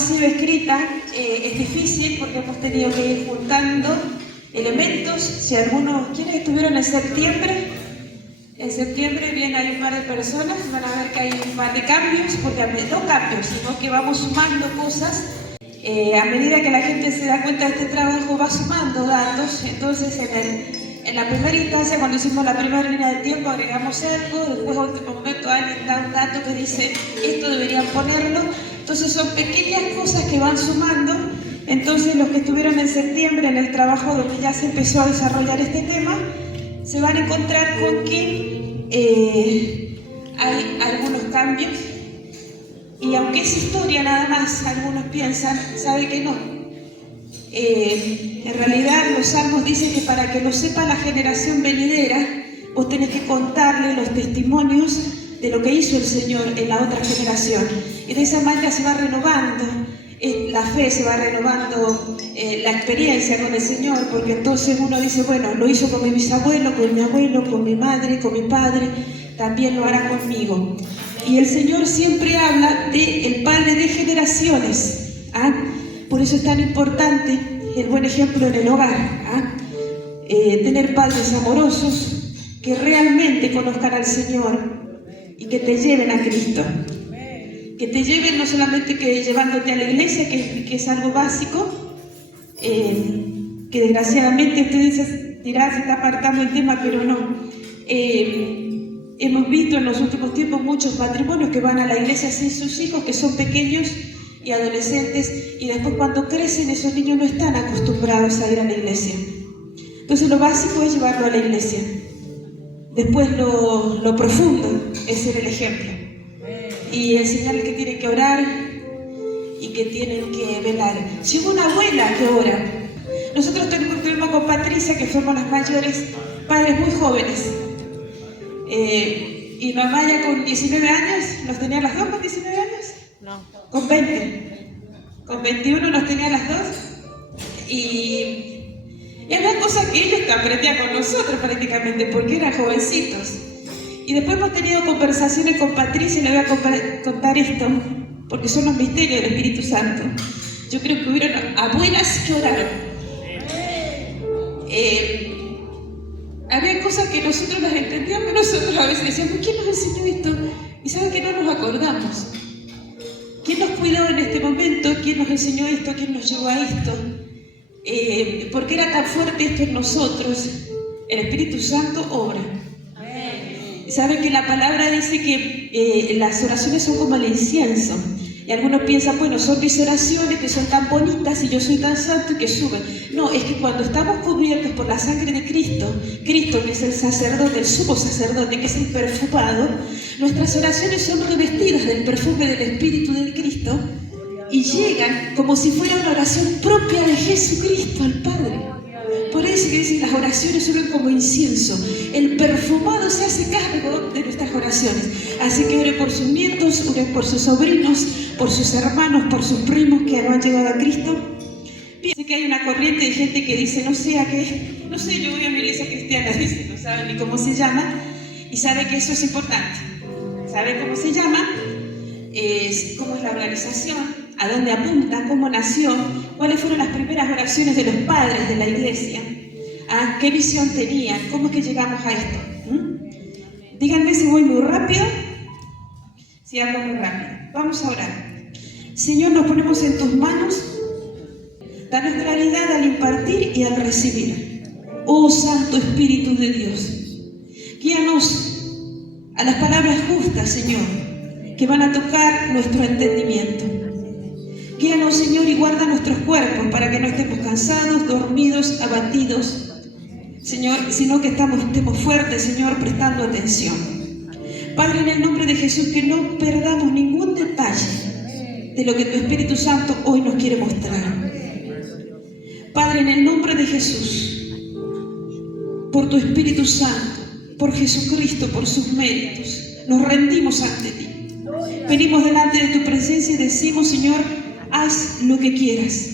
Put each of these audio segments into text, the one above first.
sido escrita es difícil porque hemos tenido que ir juntando elementos. Si algunos, ¿quiénes estuvieron en septiembre? En septiembre bien hay un par de personas, van a ver que hay un par de cambios, porque no cambios, sino que vamos sumando cosas. A medida que la gente se da cuenta de este trabajo va sumando datos. Entonces en la primera instancia, cuando hicimos la primera línea de tiempo, agregamos algo, después a último momento alguien da un dato que dice esto deberían ponerlo. Entonces son pequeñas cosas que van sumando. Entonces los que estuvieron en septiembre en el trabajo donde ya se empezó a desarrollar este tema, se van a encontrar con que hay algunos cambios, y aunque es historia nada más, algunos piensan, sabe que no. En realidad los salmos dicen que para que lo sepa la generación venidera, vos tenés que contarle los testimonios de lo que hizo el Señor en la otra generación, y de esa manera se va renovando la fe, se va renovando la experiencia con el Señor, porque entonces uno dice, bueno, lo hizo con mi bisabuelo, con mi abuelo, con mi madre, con mi padre, también lo hará conmigo. Y el Señor siempre habla del Padre de generaciones, ¿ah? Por eso es tan importante el buen ejemplo en el hogar, ¿ah? Tener padres amorosos que realmente conozcan al Señor y que te lleven a Cristo. Que te lleven no solamente que llevándote a la iglesia, que es algo básico, que desgraciadamente ustedes dirán, se está apartando el tema, pero no. Hemos visto en los últimos tiempos muchos matrimonios que van a la iglesia sin sus hijos, que son pequeños y adolescentes, y después cuando crecen esos niños no están acostumbrados a ir a la iglesia. Entonces lo básico es llevarlo a la iglesia. Después lo profundo es ser el ejemplo. Y enseñarles que tienen que orar y que tienen que velar. Si hubo una abuela que ora, nosotros tuvimos con Patricia, que somos las mayores, padres muy jóvenes, y mamá ya con 19 años, ¿nos tenía las dos con 19 años? No. Con 20. Con 21 nos tenía las dos, y había cosas que ellos aprendían con nosotros prácticamente, porque eran jovencitos. Y después hemos tenido conversaciones con Patricia, y le voy a contar esto, porque son los misterios del Espíritu Santo. Yo creo que hubieron abuelas que oraron. Había cosas que nosotros las entendíamos, nosotros a veces decíamos, ¿quién nos enseñó esto? Y saben que no nos acordamos. ¿Quién nos cuidó en este momento? ¿Quién nos enseñó esto? ¿Quién nos llevó a esto? ¿Por qué era tan fuerte esto en nosotros? El Espíritu Santo obra. Saben que la palabra dice que las oraciones son como el incienso. Y algunos piensan, bueno, son mis oraciones que son tan bonitas y yo soy tan santo y que suben. No, es que cuando estamos cubiertos por la sangre de Cristo, Cristo que es el sacerdote, el sumo sacerdote, que es el perfumado, nuestras oraciones son revestidas del perfume del Espíritu de Cristo y llegan como si fuera una oración propia de Jesucristo al Padre. Por eso que dicen, las oraciones suben como incienso. El perfumado se hace cargo de nuestras oraciones. Así que ore por sus nietos, ore por sus sobrinos, por sus hermanos, por sus primos que no han llegado a Cristo. Fíjense que hay una corriente de gente que dice, no sé, yo voy a una iglesia cristiana, dice, no saben ni cómo se llama, y sabe que eso es importante. ¿Sabe cómo se llama? ¿Cómo es la organización? ¿A dónde apunta? ¿Cómo nació? ¿Cuáles fueron las primeras oraciones de los padres de la iglesia? ¿Ah? ¿Qué visión tenían? ¿Cómo es que llegamos a esto? Díganme si voy muy rápido. Si hablo muy rápido. Vamos a orar. Señor, nos ponemos en tus manos. Danos claridad al impartir y al recibir. Oh Santo Espíritu de Dios, guíanos a las palabras justas, Señor, que van a tocar nuestro entendimiento. Guíanos, Señor, y guarda nuestros cuerpos para que no estemos cansados, dormidos, abatidos, Señor, sino que estemos fuertes, Señor, prestando atención. Padre, en el nombre de Jesús, que no perdamos ningún detalle de lo que tu Espíritu Santo hoy nos quiere mostrar. Padre, en el nombre de Jesús, por tu Espíritu Santo, por Jesucristo, por sus méritos, nos rendimos ante ti. Venimos delante de tu presencia y decimos, Señor, haz lo que quieras.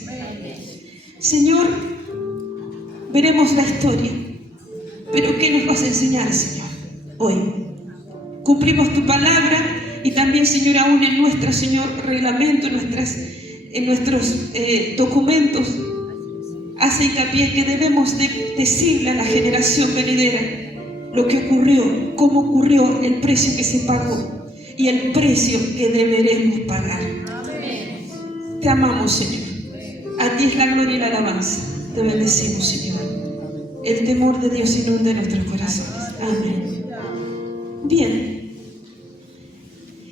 Señor, veremos la historia, pero ¿qué nos vas a enseñar, Señor, hoy? Cumplimos tu palabra y también, Señor, aún en nuestro, Señor, reglamento, nuestras en nuestros documentos hace hincapié que debemos decirle a la generación venidera lo que ocurrió, cómo ocurrió, el precio que se pagó y el precio que deberemos pagar. Amén. Te amamos, Señor. A ti es la gloria y la alabanza. Te bendecimos, Señor. El temor de Dios inunde nuestros corazones. Amén. Bien.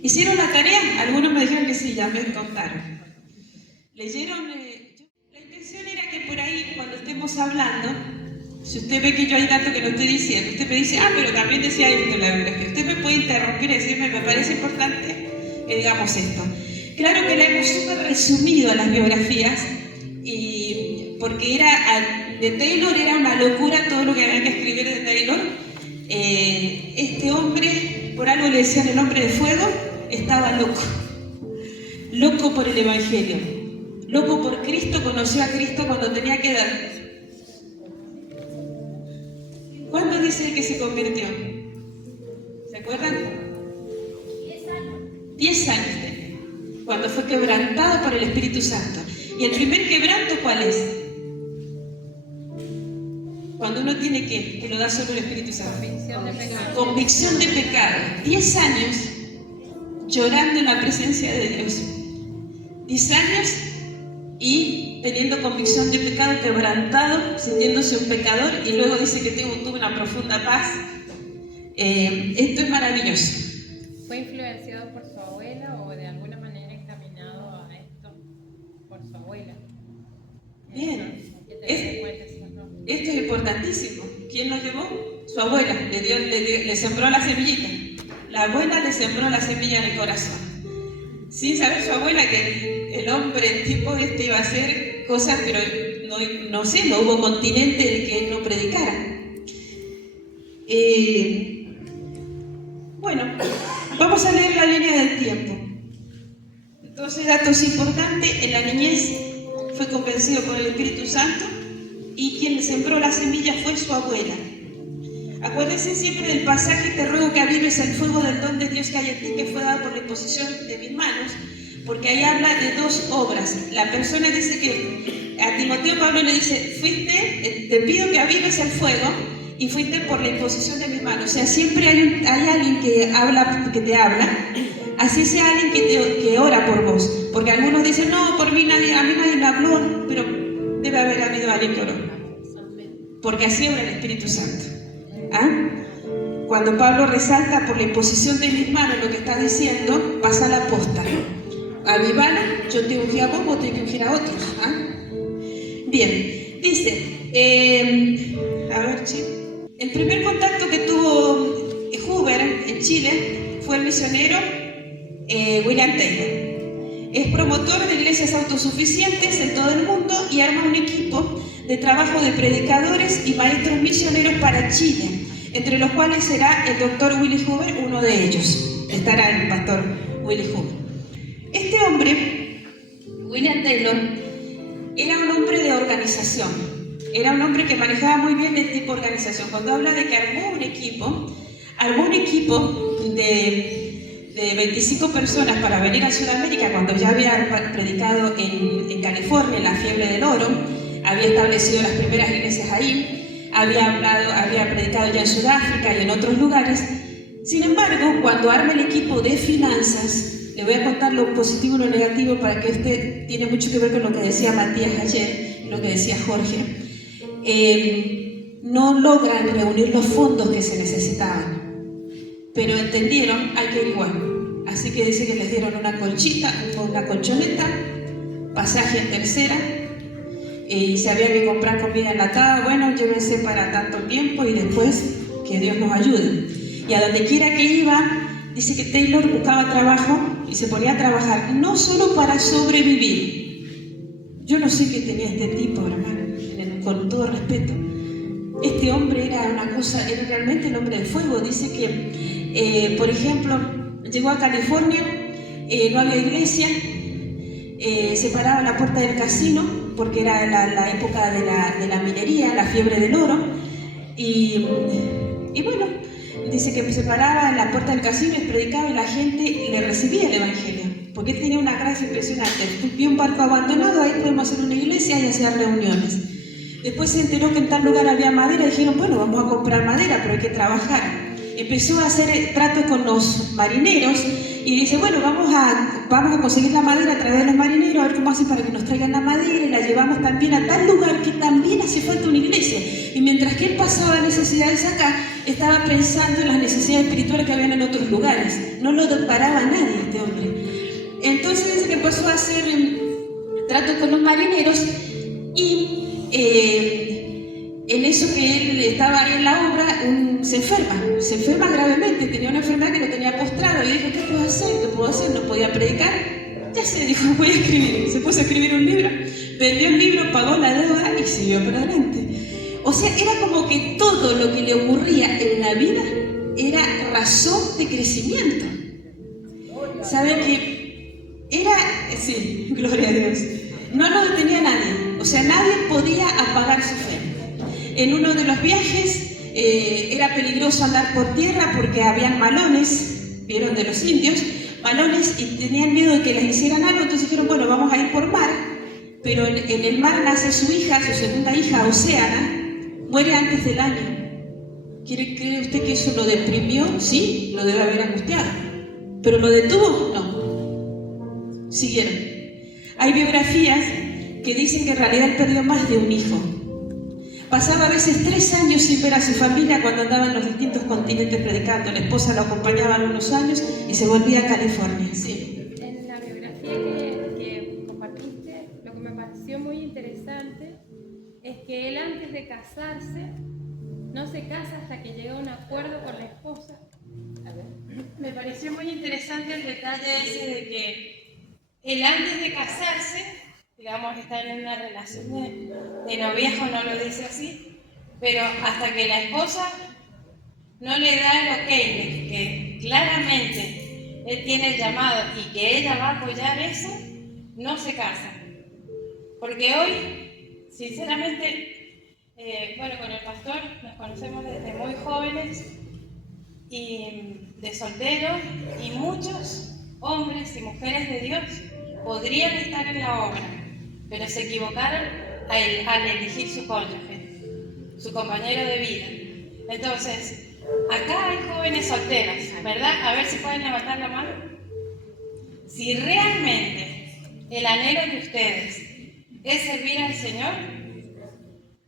¿Hicieron la tarea? Algunos me dijeron que sí, ya me contaron. ¿Leyeron? La intención era que por ahí, cuando estemos hablando, si usted ve que yo hay datos que no estoy diciendo, usted me dice, pero también decía esto en la bibliografía. Usted me puede interrumpir y decirme, me parece importante que digamos esto. Claro que le hemos súper resumido a las biografías, y porque de Taylor era una locura todo lo que había que escribir de Taylor. Este hombre, por algo le decían el hombre de fuego, estaba loco. Loco por el Evangelio. Loco por Cristo, conoció a Cristo cuando tenía que edad. ¿Cuándo dice él que se convirtió? ¿Se acuerdan? 10 años. 10 años tenía, cuando fue quebrantado por el Espíritu Santo. ¿Y el primer quebranto cuál es? Cuando uno tiene que lo da solo el Espíritu Santo. Convicción de pecado. Convicción de pecado. 10 años llorando en la presencia de Dios. 10 años y teniendo convicción de pecado, quebrantado, sintiéndose un pecador, y luego dice que tuvo una profunda paz. Esto es maravilloso. ¿Fue influenciado por su abuela o de alguna manera encaminado a esto por su abuela? Bien. Esto Esto es importantísimo. ¿Quién lo llevó? Su abuela. Le sembró la semillita. La abuela le sembró la semilla en el corazón. Sin saber su abuela que el hombre, el tipo iba a hacer cosas, pero no sé, no hubo continente en el que él no predicara. Bueno, vamos a leer la línea del tiempo. Entonces, datos importantes: en la niñez fue convencido por el Espíritu Santo, y quien le sembró la semilla fue su abuela. Acuérdense siempre del pasaje: te ruego que avives el fuego del don de Dios que hay en ti, que fue dado por la imposición de mis manos, porque ahí habla de dos obras. La persona dice que a Timoteo Pablo le dice, te pido que avives el fuego, y fuiste por la imposición de mis manos. O sea, siempre hay alguien que te habla, así sea alguien que ora por vos, porque algunos dicen, no, por mí a mí nadie me habló, pero debe haber habido alguien que oró, porque así obra el Espíritu Santo. Cuando Pablo resalta por la imposición de mis manos, lo que está diciendo, pasa la posta. Avivalo, yo te ungí a vos, vos tenés que ungir a otros. Bien, dice, a ver, chicos. El primer contacto que tuvo Hoover en Chile fue el misionero William Taylor. Es promotor de iglesias autosuficientes en todo el mundo y arma un equipo de trabajo de predicadores y maestros misioneros para Chile, entre los cuales será el doctor Willie Hoover, uno de ellos. Estará el pastor Willie Hoover. Este hombre, William Taylor, era un hombre de organización. Era un hombre que manejaba muy bien el tipo de organización. Cuando habla de que armó un equipo de 25 personas para venir a Sudamérica, cuando ya había predicado en California, en la fiebre del oro, había establecido las primeras iglesias ahí, había predicado ya en Sudáfrica y en otros lugares. Sin embargo, cuando arma el equipo de finanzas, le voy a contar lo positivo y lo negativo, para que este tiene mucho que ver con lo que decía Matías ayer, lo que decía Jorge. No logran reunir los fondos que se necesitaban, pero entendieron, hay que ir igual. Así que dice que les dieron una colchoneta, pasaje en tercera, y si había que comprar comida enlatada, bueno, llévense para tanto tiempo y después que Dios nos ayude. Y a donde quiera que iba, dice que Taylor buscaba trabajo y se ponía a trabajar, no solo para sobrevivir. Yo no sé qué tenía este tipo, hermano, con todo respeto. Este hombre era realmente el hombre de fuego. Dice que, por ejemplo, llegó a California, no había iglesia, se paraba a la puerta del casino, porque era la época de la minería, la fiebre del oro, y bueno, dice que se paraba en la puerta del casino y predicaba, y la gente le recibía el Evangelio. porque él tenía una gracia impresionante. Vi un barco abandonado, ahí podemos hacer una iglesia y hacer reuniones. Después se enteró que en tal lugar había madera y dijeron, bueno, vamos a comprar madera, pero hay que trabajar. Empezó a hacer tratos con los marineros y dice, bueno, vamos a conseguir la madera a través de los marineros, a ver cómo hacen para que nos traigan la madera, y la llevamos también a tal lugar que también hace falta una iglesia. Y mientras que él pasaba necesidades acá, estaba pensando en las necesidades espirituales que habían en otros lugares. No lo paraba nadie este hombre. Entonces dice que empezó a hacer tratos con los marineros y en eso que él estaba ahí en la obra, se enferma gravemente, tenía una enfermedad que lo tenía postrado y dijo, ¿qué puedo hacer? ¿Qué puedo hacer? ¿No podía predicar? Ya sé, dijo, voy a escribir. Se puso a escribir un libro, vendió un libro, pagó la deuda y siguió para adelante. O sea, era como que todo lo que le ocurría en la vida era razón de crecimiento. ¿Saben que era? Sí, gloria a Dios. No lo detenía nadie. O sea, nadie podía apagar su fe. En uno de los viajes era peligroso andar por tierra porque habían malones, vieron, de los indios, malones, y tenían miedo de que les hicieran algo, entonces dijeron, bueno, vamos a ir por mar, pero en el mar nace su hija, su segunda hija, Oceana, muere antes del año. ¿Cree usted que eso lo deprimió? Sí, lo debe haber angustiado. ¿Pero lo detuvo? No. Siguieron. Hay biografías que dicen que en realidad él perdió más de un hijo. Pasaba a veces 3 años sin ver a su familia cuando andaba en los distintos continentes predicando. La esposa lo acompañaba unos años y se volvía a California. Sí. En la biografía que compartiste, lo que me pareció muy interesante es que él, antes de casarse, no se casa hasta que llega a un acuerdo con la esposa. A ver. Me pareció muy interesante el detalle ese de que él, antes de casarse, digamos, estar en una relación de noviazgo, no lo dice así, pero hasta que la esposa no le da el ok de que claramente él tiene el llamado y que ella va a apoyar eso, no se casa. Porque hoy, sinceramente, bueno, con el pastor nos conocemos desde muy jóvenes y de solteros, y muchos hombres y mujeres de Dios podrían estar en la obra, pero se equivocaron al elegir su cónyuge, su compañero de vida. Entonces, acá hay jóvenes solteras, ¿verdad? A ver si pueden levantar la mano. Si realmente el anhelo de ustedes es servir al Señor,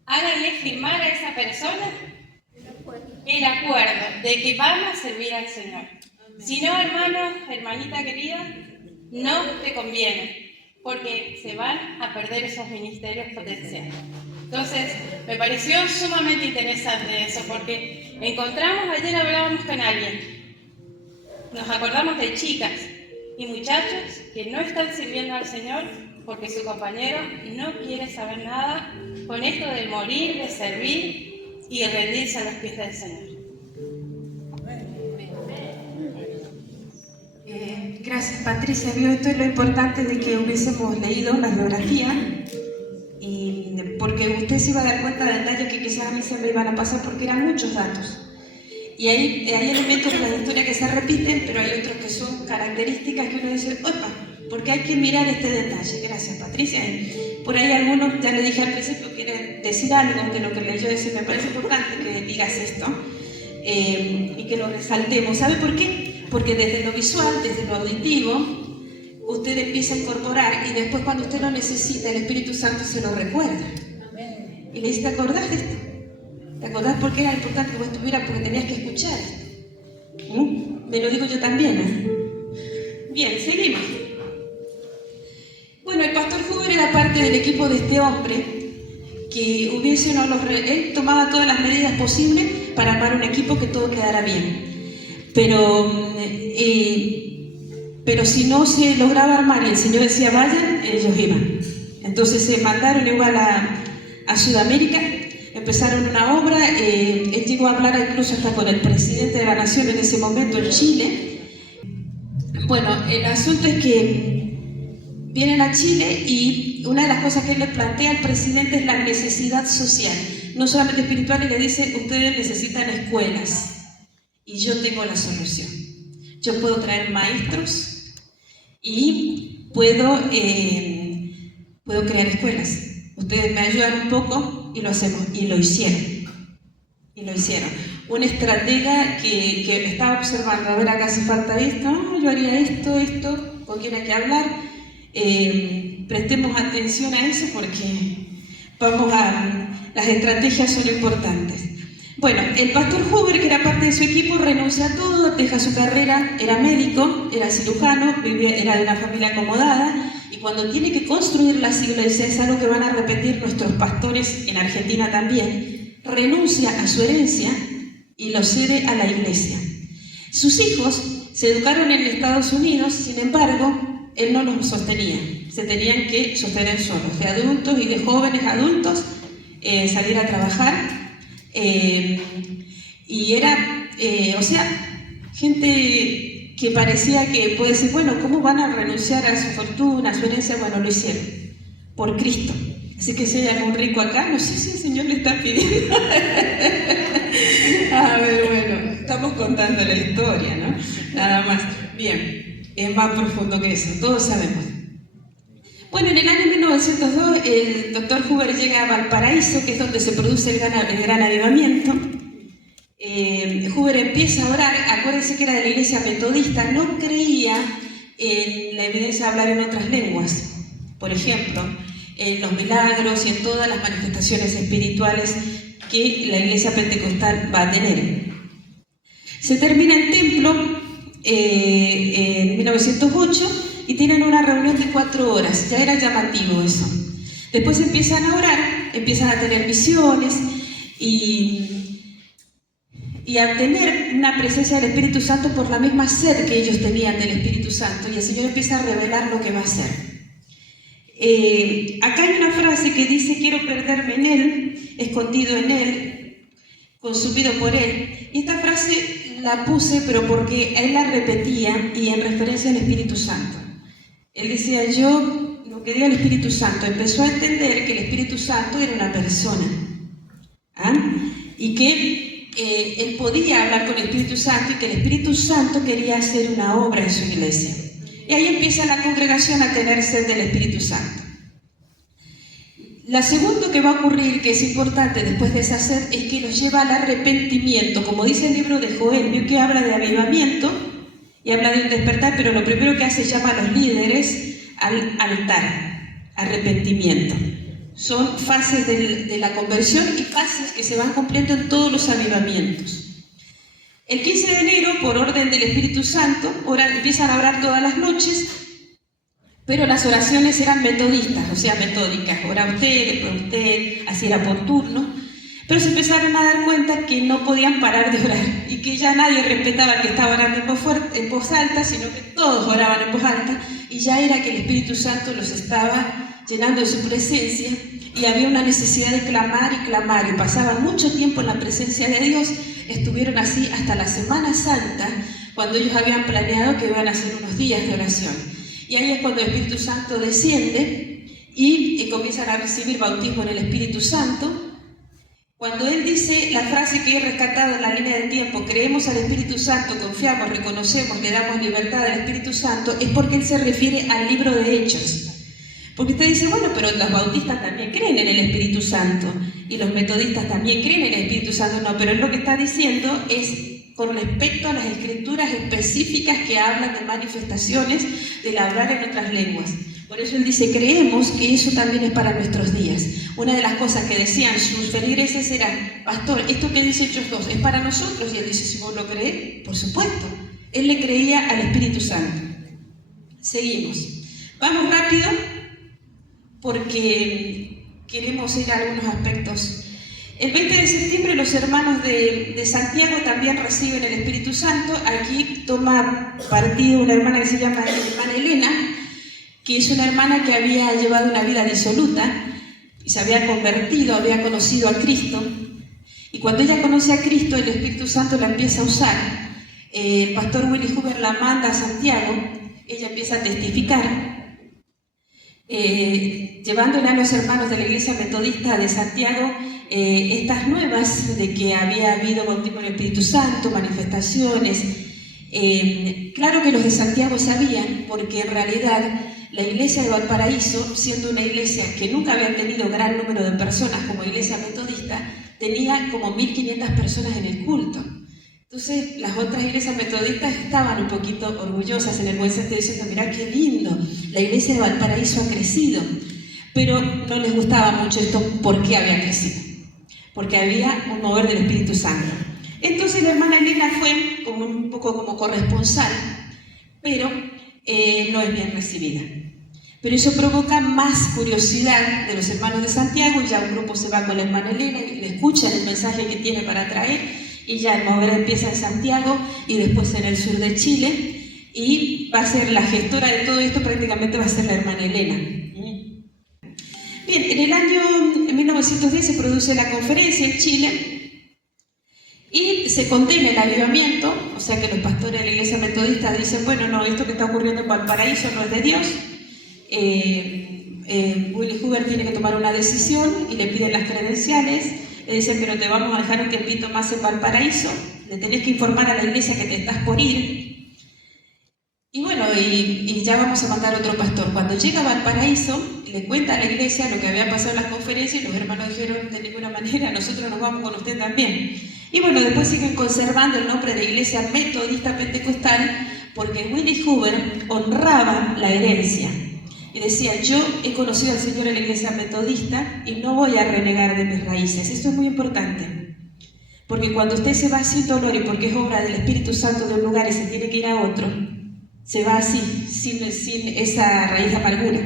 háganle firmar a esa persona el acuerdo de que van a servir al Señor. Si no, hermano, hermanita querida, no te conviene, porque se van a perder esos ministerios potenciales. Entonces, me pareció sumamente interesante eso, porque ayer hablábamos con alguien, nos acordamos de chicas y muchachos que no están sirviendo al Señor porque su compañero no quiere saber nada con esto de morir, de servir y de rendirse a los pies del Señor. Gracias, Patricia. Vio, esto es lo importante de que hubiésemos leído la biografía, y porque usted se iba a dar cuenta de detalles que quizás a mí se me iban a pasar porque eran muchos datos. Y hay elementos de la historia que se repiten, pero hay otros que son características que uno dice, opa, porque hay que mirar este detalle. Gracias, Patricia. Por ahí algunos, ya le dije al principio, quieren decir algo de lo que leyó, decir, me parece importante que digas esto y que lo resaltemos. ¿Sabe por qué? Porque desde lo visual, desde lo auditivo, usted empieza a incorporar, y después cuando usted lo necesita, el Espíritu Santo se lo recuerda. Y le dice, ¿te acordás de esto? ¿Te acordás por qué era importante que vos estuvieras? Porque tenías que escuchar esto. Me lo digo yo también, ¿eh? Bien, seguimos. Bueno, el pastor Huber era parte del equipo de este hombre, que hubiese él tomaba todas las medidas posibles para armar un equipo que todo quedara bien. Pero si no se lograba armar y el Señor decía vayan, ellos iban. Entonces se mandaron igual a Sudamérica, empezaron una obra, él llegó a hablar incluso hasta con el presidente de la nación en ese momento en Chile. Bueno, el asunto es que vienen a Chile y una de las cosas que él le plantea al presidente es la necesidad social, no solamente espiritual, y le dice, ustedes necesitan escuelas. Y yo tengo la solución. Yo puedo traer maestros y puedo crear escuelas. Ustedes me ayudan un poco y lo hacemos. Y lo hicieron. Una estratega que estaba observando, a ver, acá hace falta esto, yo haría esto, con quién hay que hablar. Prestemos atención a eso porque las estrategias son importantes. Bueno, el pastor Huber, que era parte de su equipo, renuncia a todo, deja su carrera, era médico, era cirujano, era de una familia acomodada, y cuando tiene que construir la iglesia, es algo que van a repetir nuestros pastores en Argentina también, renuncia a su herencia y lo cede a la iglesia. Sus hijos se educaron en Estados Unidos, sin embargo, él no los sostenía, se tenían que sostener solos, de adultos y de jóvenes adultos, salir a trabajar. Y era, gente que parecía que puede decir, bueno, ¿cómo van a renunciar a su fortuna, a su herencia? Bueno, lo hicieron, por Cristo. Así que si hay algún rico acá, no sé si el Señor le está pidiendo. A ver, bueno, estamos contando la historia, ¿no? Nada más. Bien, es más profundo que eso, todos sabemos. Bueno, en el año 1902 el doctor Huber llega a Valparaíso, que es donde se produce el gran avivamiento. Huber empieza a orar, acuérdense que era de la iglesia metodista, no creía en la evidencia de hablar en otras lenguas, por ejemplo, en los milagros y en todas las manifestaciones espirituales que la iglesia pentecostal va a tener. Se termina el templo en 1908 y tienen una reunión de 4 horas, ya era llamativo eso. Después empiezan a orar, empiezan a tener visiones y a tener una presencia del Espíritu Santo por la misma sed que ellos tenían del Espíritu Santo, y el Señor empieza a revelar lo que va a hacer. Acá hay una frase que dice: quiero perderme en Él, escondido en Él, consumido por Él. Y esta frase la puse, pero porque Él la repetía y en referencia al Espíritu Santo. Él decía, yo no quería el Espíritu Santo. Empezó a entender que el Espíritu Santo era una persona, y que él podía hablar con el Espíritu Santo y que el Espíritu Santo quería hacer una obra en su iglesia. Y ahí empieza la congregación a tener sed del Espíritu Santo. La segunda que va a ocurrir, que es importante después de esa sed, es que los lleva al arrepentimiento. Como dice el libro de Joel, vio que habla de avivamiento y habla de un despertar, pero lo primero que hace es llamar a los líderes al altar, arrepentimiento. Son fases de la conversión y fases que se van cumpliendo en todos los avivamientos. El 15 de enero, por orden del Espíritu Santo, empiezan a orar todas las noches, pero las oraciones eran metodistas, o sea, metódicas. Ora usted, después usted, así era por turno. Pero se empezaron a dar cuenta que no podían parar de orar y que ya nadie respetaba al que estaba orando en voz alta, sino que todos oraban en voz alta, y ya era que el Espíritu Santo los estaba llenando de su presencia y había una necesidad de clamar y clamar, y pasaban mucho tiempo en la presencia de Dios. Estuvieron así hasta la Semana Santa, cuando ellos habían planeado que iban a hacer unos días de oración. Y ahí es cuando el Espíritu Santo desciende y comienzan a recibir bautismo en el Espíritu Santo. Cuando él dice la frase que he rescatado en la línea del tiempo, creemos al Espíritu Santo, confiamos, reconocemos, le damos libertad al Espíritu Santo, es porque él se refiere al libro de Hechos. Porque usted dice, bueno, pero los bautistas también creen en el Espíritu Santo y los metodistas también creen en el Espíritu Santo. No, pero él lo que está diciendo es con respecto a las escrituras específicas que hablan de manifestaciones, del hablar en otras lenguas. Por eso él dice, creemos que eso también es para nuestros días. Una de las cosas que decían sus feligreses era, pastor, esto que dice Hechos 2 es para nosotros. Y él dice, si vos lo crees, por supuesto. Él le creía al Espíritu Santo. Seguimos. Vamos rápido porque queremos ir a algunos aspectos. El 20 de septiembre los hermanos de Santiago también reciben el Espíritu Santo. Aquí toma partido una hermana que se llama hermana Elena, que es una hermana que había llevado una vida disoluta y se había convertido, había conocido a Cristo. Y cuando ella conoce a Cristo, el Espíritu Santo la empieza a usar. El pastor Willy Huber la manda a Santiago, ella empieza a testificar, llevándole a los hermanos de la Iglesia Metodista de Santiago estas nuevas de que había habido bautismo en el Espíritu Santo, manifestaciones. Claro que los de Santiago sabían, porque en realidad la iglesia de Valparaíso, siendo una iglesia que nunca había tenido gran número de personas como iglesia metodista, tenía como 1500 personas en el culto. Entonces las otras iglesias metodistas estaban un poquito orgullosas en el buen sentido, diciendo, mirá qué lindo, la iglesia de Valparaíso ha crecido. Pero no les gustaba mucho esto, ¿por qué había crecido? Porque había un mover del Espíritu Santo. Entonces la hermana Elena fue como un poco como corresponsal, pero no es bien recibida. Pero eso provoca más curiosidad de los hermanos de Santiago, y ya un grupo se va con la hermana Elena y le escuchan el mensaje que tiene para traer, y ya el mover empieza en Santiago y después en el sur de Chile, y va a ser la gestora de todo esto, prácticamente va a ser la hermana Elena. Bien, en el año 1910 se produce la conferencia en Chile y se contiene el avivamiento, o sea que los pastores de la iglesia metodista dicen, bueno, no, esto que está ocurriendo en Valparaíso no es de Dios. Willy Huber tiene que tomar una decisión y le piden las credenciales, le dicen, pero te vamos a dejar un tiempito más en Valparaíso, le tenés que informar a la iglesia que te estás por ir. Y bueno, y ya vamos a mandar otro pastor. Cuando llega a Valparaíso, le cuenta a la iglesia lo que había pasado en las conferencias, y los hermanos dijeron, de ninguna manera, nosotros nos vamos con usted también. Y bueno, después siguen conservando el nombre de Iglesia Metodista Pentecostal, porque Willy Huber honraba la herencia. Y decía, yo he conocido al Señor en la iglesia metodista y no voy a renegar de mis raíces. Esto es muy importante. Porque cuando usted se va sin dolor y porque es obra del Espíritu Santo de un lugar y se tiene que ir a otro, se va así, sin esa raíz de amargura,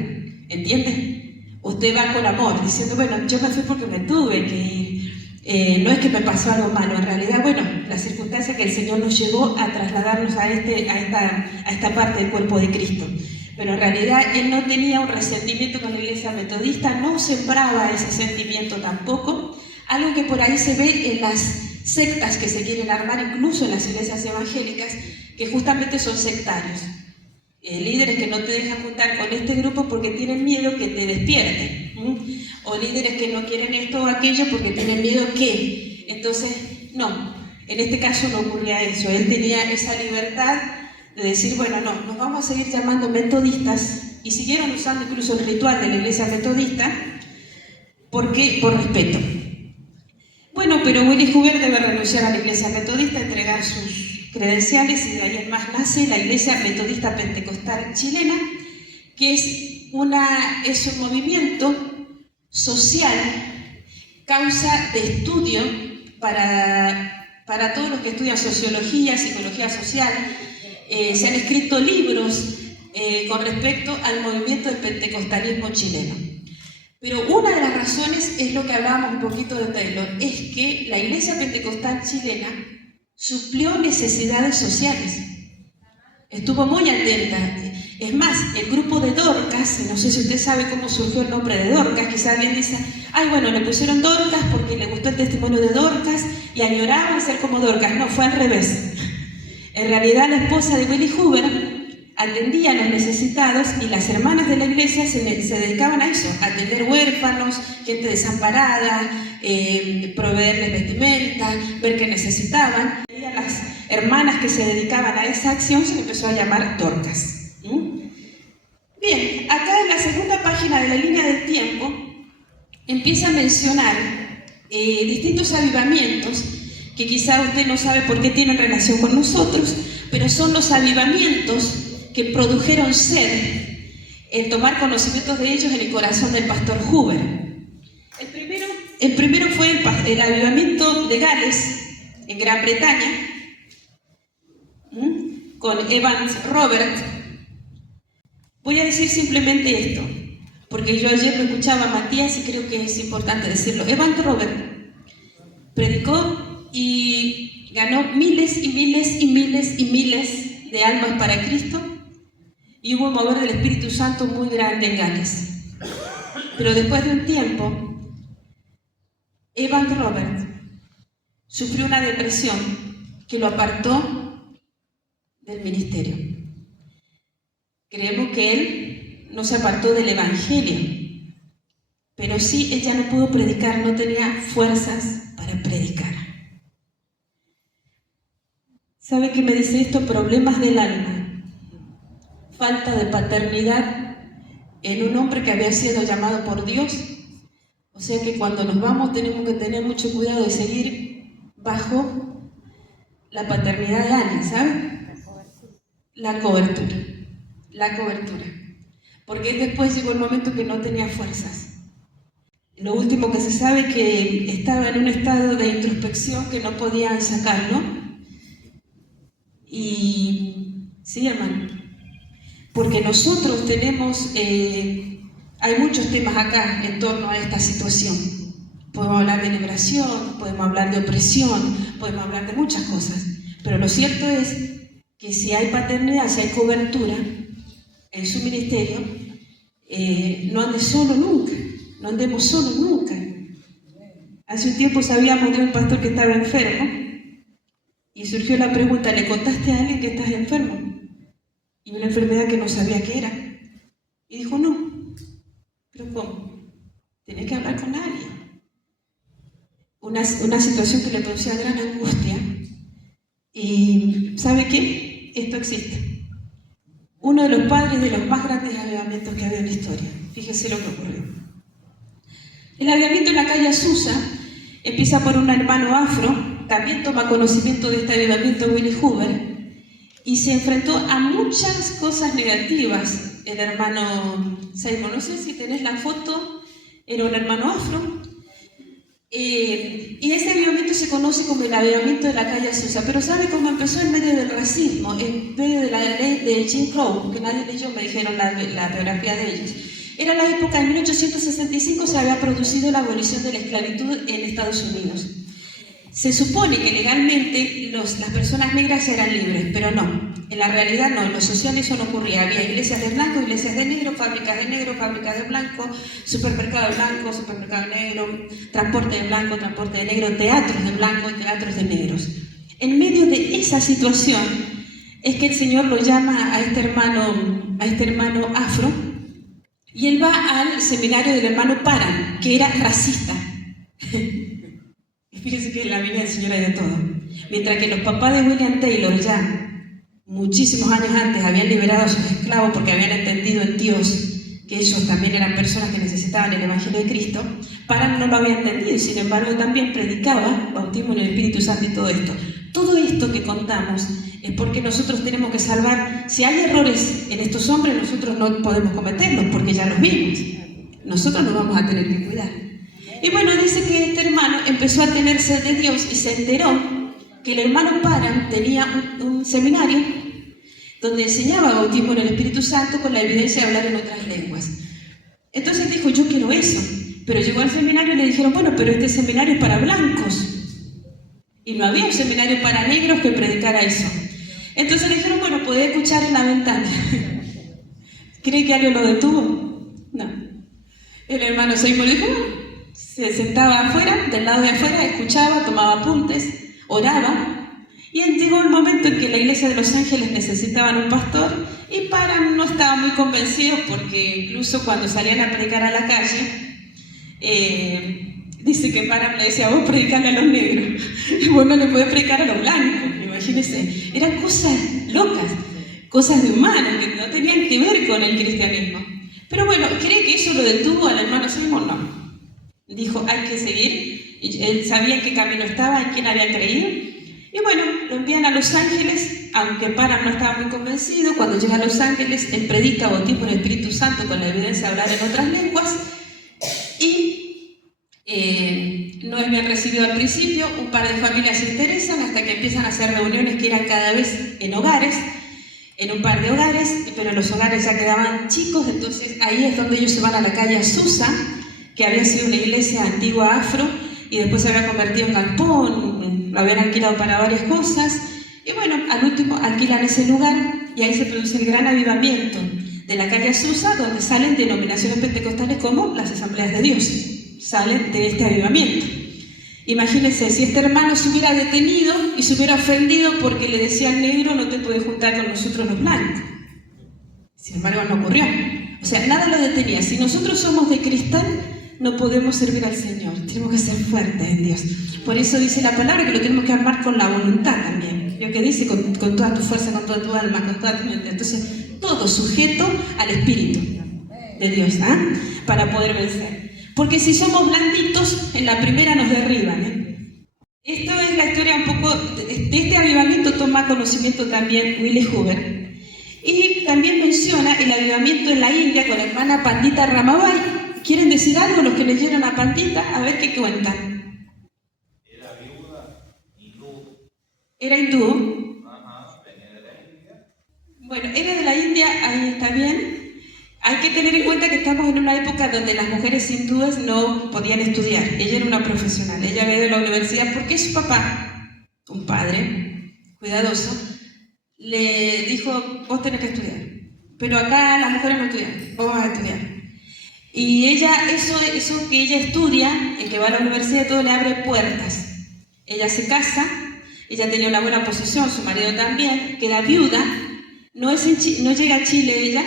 ¿entiende? Usted va con amor, diciendo, bueno, yo me fui porque me tuve que ir, no es que me pasó algo malo, en realidad, bueno, la circunstancia que el Señor nos llevó a trasladarnos a esta parte del cuerpo de Cristo. Pero en realidad Él no tenía un resentimiento con la iglesia metodista, no sembraba ese sentimiento tampoco, algo que por ahí se ve en las sectas que se quieren armar, incluso en las iglesias evangélicas, que justamente son sectarios. Líderes que no te dejan juntar con este grupo porque tienen miedo que te despierten. O líderes que no quieren esto o aquello porque tienen miedo que. Entonces, no, en este caso no ocurría eso. Él tenía esa libertad de decir, bueno, no, nos vamos a seguir llamando metodistas, y siguieron usando incluso el ritual de la iglesia metodista, porque por respeto. Bueno, pero Willy Huber debe renunciar a la iglesia metodista, entregar sus credenciales, y de ahí en más nace la Iglesia Metodista Pentecostal Chilena, que es un movimiento social, causa de estudio para todos los que estudian sociología, psicología social. Se han escrito libros con respecto al movimiento del pentecostalismo chileno. Pero una de las razones es lo que hablábamos un poquito de Taylor, es que la Iglesia Pentecostal chilena suplió necesidades sociales. Estuvo muy atenta. Es más, el grupo de Dorcas, no sé si usted sabe cómo surgió el nombre de Dorcas, quizá alguien dice, ay, bueno, le pusieron Dorcas porque le gustó el testimonio de Dorcas y añoraban ser como Dorcas. No, fue al revés. En realidad, la esposa de Willy Huber atendía a los necesitados, y las hermanas de la iglesia se dedicaban a eso, a atender huérfanos, gente desamparada, proveerles vestimenta, ver qué necesitaban. Y a las hermanas que se dedicaban a esa acción se le empezó a llamar Dorcas. Bien, acá en la segunda página de la línea del tiempo empieza a mencionar distintos avivamientos que quizá usted no sabe por qué tienen relación con nosotros, pero son los avivamientos que produjeron sed en tomar conocimientos de ellos en el corazón del pastor Huber. El primero fue el avivamiento de Gales, en Gran Bretaña, con Evans Robert. Voy a decir simplemente esto, porque yo ayer lo escuchaba a Matías y creo que es importante decirlo. Evans Robert predicó y ganó miles y miles y miles y miles de almas para Cristo, y hubo un mover del Espíritu Santo muy grande en Gales. Pero después de un tiempo, Evans Robert sufrió una depresión que lo apartó del ministerio. Creemos que él no se apartó del Evangelio, pero sí ella no pudo predicar, no tenía fuerzas para predicar. ¿Sabe qué me dice esto? Problemas del alma, falta de paternidad en un hombre que había sido llamado por Dios. O sea que cuando nos vamos tenemos que tener mucho cuidado de seguir bajo la paternidad de alguien, ¿sabe? La cobertura. Porque después llegó el momento que no tenía fuerzas. Lo último que se sabe es que estaba en un estado de introspección que no podían sacarlo. Y sí, hermano, porque nosotros tenemos, hay muchos temas acá en torno a esta situación. Podemos hablar de liberación, podemos hablar de opresión, podemos hablar de muchas cosas. Pero lo cierto es que si hay paternidad, si hay cobertura en su ministerio, no andes solo nunca, no andemos solos nunca. Hace un tiempo sabíamos de un pastor que estaba enfermo y surgió la pregunta, ¿le contaste a alguien que estás enfermo? Y una enfermedad que no sabía qué era. Y dijo, no. ¿Pero cómo? Tenés que hablar con alguien. Una situación que le producía gran angustia. Y ¿sabe qué? Esto existe. Uno de los padres de los más grandes avivamientos que había en la historia. Fíjese lo que ocurrió. El avivamiento en la calle Azusa empieza por un hermano afro, también toma conocimiento de este avivamiento Willie Hoover, y se enfrentó a muchas cosas negativas. El hermano Simon, no sé si tenés la foto, era un hermano afro, y ese avivamiento se conoce como el avivamiento de la calle Azusa. Pero ¿sabe cómo empezó? En medio del racismo, en medio de la ley de Jim Crow, que nadie leyó, me dijeron la biografía de ellos. Era la época, en 1865 se había producido la abolición de la esclavitud en Estados Unidos. Se supone que legalmente las personas negras eran libres, pero no. En la realidad no, en lo social eso no ocurría. Había iglesias de blanco, iglesias de negro, fábricas de blanco, supermercado de blanco, supermercado de negro, transporte de blanco, transporte de negro, teatros de blanco y teatros de negros. En medio de esa situación es que el Señor lo llama a este hermano afro, y él va al seminario del hermano Parham, que era racista. Fíjense que en la Biblia del Señor hay de todo. Mientras que los papás de William Taylor ya muchísimos años antes habían liberado a sus esclavos porque habían entendido en Dios que ellos también eran personas que necesitaban el Evangelio de Cristo, Parham no lo había entendido y sin embargo también predicaba bautismo en el Espíritu Santo y todo esto. Todo esto que contamos es porque nosotros tenemos que salvar. Si hay errores en estos hombres, nosotros no podemos cometerlos porque ya los vimos. Nosotros nos vamos a tener que cuidar. Y bueno, dice que este hermano empezó a tener sed de Dios y se enteró que el hermano Parham tenía un seminario donde enseñaba bautismo en el Espíritu Santo con la evidencia de hablar en otras lenguas. Entonces dijo, yo quiero eso. Pero llegó al seminario y le dijeron, bueno, pero este seminario es para blancos. Y no había un seminario para negros que predicara eso. Entonces le dijeron, bueno, podés escuchar en la ventana. ¿Cree que alguien lo detuvo? No. El hermano Seymour dijo, se sentaba afuera, del lado de afuera, escuchaba, tomaba apuntes, oraba. Y llegó el momento en que la iglesia de Los Ángeles necesitaban un pastor y Parham no estaba muy convencido porque incluso cuando salían a predicar a la calle, dice que Parham le decía, vos predicale a los negros, vos no le podés predicar a los blancos, imagínense. Eran cosas locas, cosas de humanos que no tenían que ver con el cristianismo. Pero bueno, ¿cree que eso lo detuvo al hermano Simon? No. Dijo, hay que seguir. Él sabía en qué camino estaba, en quién había creído. Y bueno, lo envían a Los Ángeles, aunque Parham no estaba muy convencido. Cuando llega a Los Ángeles, él predica bautismo en el Espíritu Santo con la evidencia de hablar en otras lenguas. Y no es bien recibido al principio, un par de familias se interesan hasta que empiezan a hacer reuniones que eran cada vez en hogares, en un par de hogares, pero los hogares ya quedaban chicos, entonces ahí es donde ellos se van a la calle Azusa, que había sido una iglesia antigua afro y después se había convertido en galpón, lo habían alquilado para varias cosas, y bueno, al último alquilan ese lugar y ahí se produce el gran avivamiento de la calle Azusa, donde salen denominaciones pentecostales como las Asambleas de Dios, salen de este avivamiento. Imagínense, si este hermano se hubiera detenido y se hubiera ofendido porque le decía al negro, no te puedes juntar con nosotros los blancos. Sin embargo, no ocurrió. O sea, nada lo detenía. Si nosotros somos de cristal, no podemos servir al Señor. Tenemos que ser fuertes en Dios. Por eso dice la palabra que lo tenemos que armar con la voluntad también. Lo que dice con toda tu fuerza, con toda tu alma, con toda tu mente. Entonces, todo sujeto al Espíritu de Dios, para poder vencer. Porque si somos blanditos, en la primera nos derriban. Esto es la historia un poco de este avivamiento. Toma conocimiento también Willy Hoover. Y también menciona el avivamiento en la India con la hermana Pandita Ramabai. ¿Quieren decir algo los que leyeron a Pandita? A ver qué cuentan. Era viuda, hindú. ¿Era hindú? Ajá, venía de la India. Bueno, era de la India, ahí está bien. Hay que tener en cuenta que estamos en una época donde las mujeres hindúes no podían estudiar. Ella era una profesional, ella había ido a la universidad porque su papá, un padre cuidadoso, le dijo, vos tenés que estudiar. Pero acá las mujeres no estudian, vos vas a estudiar. Y ella, eso que ella estudia, el que va a la universidad, todo le abre puertas. Ella se casa, ella tenía una buena posición, su marido también, queda viuda, no llega a Chile ella,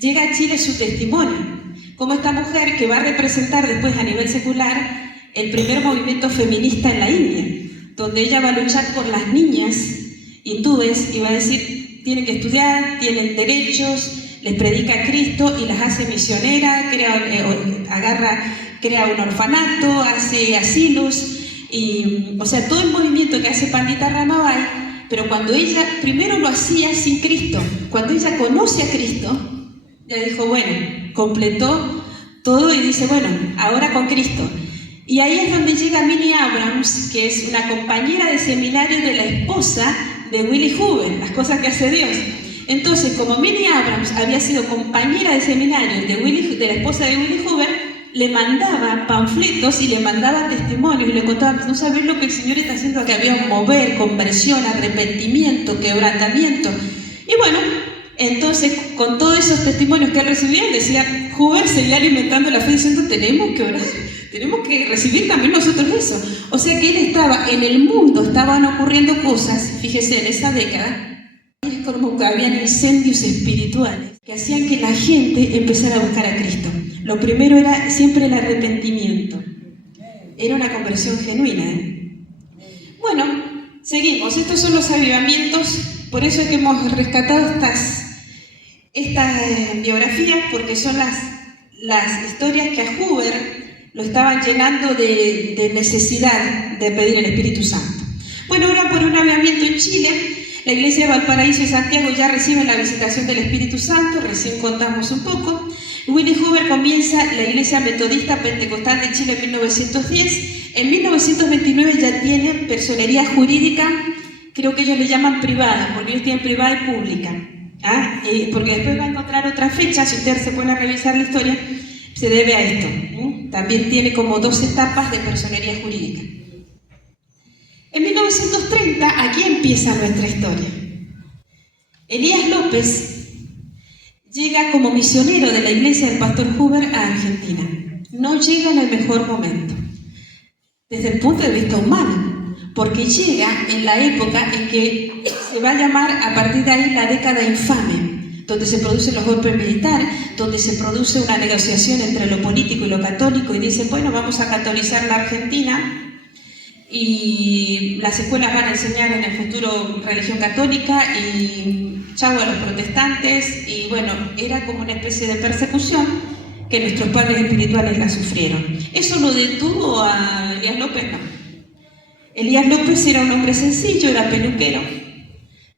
llega a Chile su testimonio, como esta mujer que va a representar después a nivel secular el primer movimiento feminista en la India, donde ella va a luchar por las niñas hindúes y va a decir, tienen que estudiar, tienen derechos, les predica a Cristo y las hace misioneras, crea un orfanato, hace asilos, y, o sea, todo el movimiento que hace Pandita Ramabai, pero cuando ella primero lo hacía sin Cristo, cuando ella conoce a Cristo, ya dijo, bueno, completó todo y dice, bueno, ahora con Cristo. Y ahí es donde llega Minnie Abrams, que es una compañera de seminario de la esposa de Willy Hoover, las cosas que hace Dios. Entonces, como Minnie Abrams había sido compañera de seminario de la esposa de Willy Hoover, le mandaba panfletos y le mandaba testimonios y le contaba, no sabés lo que el Señor está haciendo, que había un mover, conversión, arrepentimiento, quebrantamiento. Y bueno, entonces con todos esos testimonios que él recibía, decía, Hoover seguía alimentando la fe diciendo, tenemos que orar, tenemos que recibir también nosotros eso. O sea que él estaba en el mundo, estaban ocurriendo cosas, fíjese, en esa década, es como que habían incendios espirituales que hacían que la gente empezara a buscar a Cristo. Lo primero era siempre el arrepentimiento. Era una conversión genuina. Bueno, seguimos. Estos son los avivamientos. Por eso es que hemos rescatado estas biografías, porque son las historias que a Hoover lo estaban llenando de necesidad de pedir el Espíritu Santo. Bueno, ahora por un avivamiento en Chile, la iglesia de Valparaíso y Santiago ya reciben la visitación del Espíritu Santo, recién contamos un poco. Willy Hoover comienza la Iglesia Metodista Pentecostal de Chile en 1910. En 1929 ya tiene personería jurídica, creo que ellos le llaman privada, porque ellos tienen privada y pública. Porque después va a encontrar otra fecha, si ustedes se pueden revisar la historia, se debe a esto. También tiene como 2 etapas de personería jurídica. En 1930, aquí empieza nuestra historia. Elías López llega como misionero de la iglesia del pastor Hoover a Argentina. No llega en el mejor momento, desde el punto de vista humano, porque llega en la época en que se va a llamar a partir de ahí la década infame, donde se producen los golpes militares, donde se produce una negociación entre lo político y lo católico y dicen, bueno, vamos a catolizar la Argentina, y las escuelas van a enseñar en el futuro religión católica y chau a los protestantes, y bueno, era como una especie de persecución que nuestros padres espirituales la sufrieron. ¿Eso lo detuvo a Elías López? No. Elías López era un hombre sencillo, era peluquero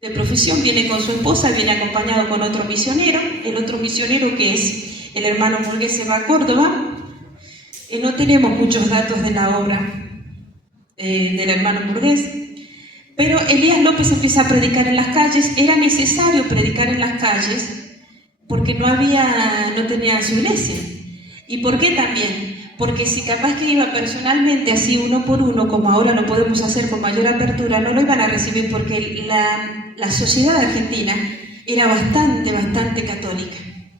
de profesión, viene con su esposa, viene acompañado con otro misionero, el otro misionero que es el hermano Murgués se va a Córdoba. No tenemos muchos datos de la obra del hermano Murgués, pero Elías López empieza a predicar en las calles. Era necesario predicar en las calles porque no tenía su iglesia. ¿Y por qué también? Porque si capaz que iba personalmente así uno por uno, como ahora lo podemos hacer con mayor apertura, no lo iban a recibir, porque la sociedad argentina era bastante católica,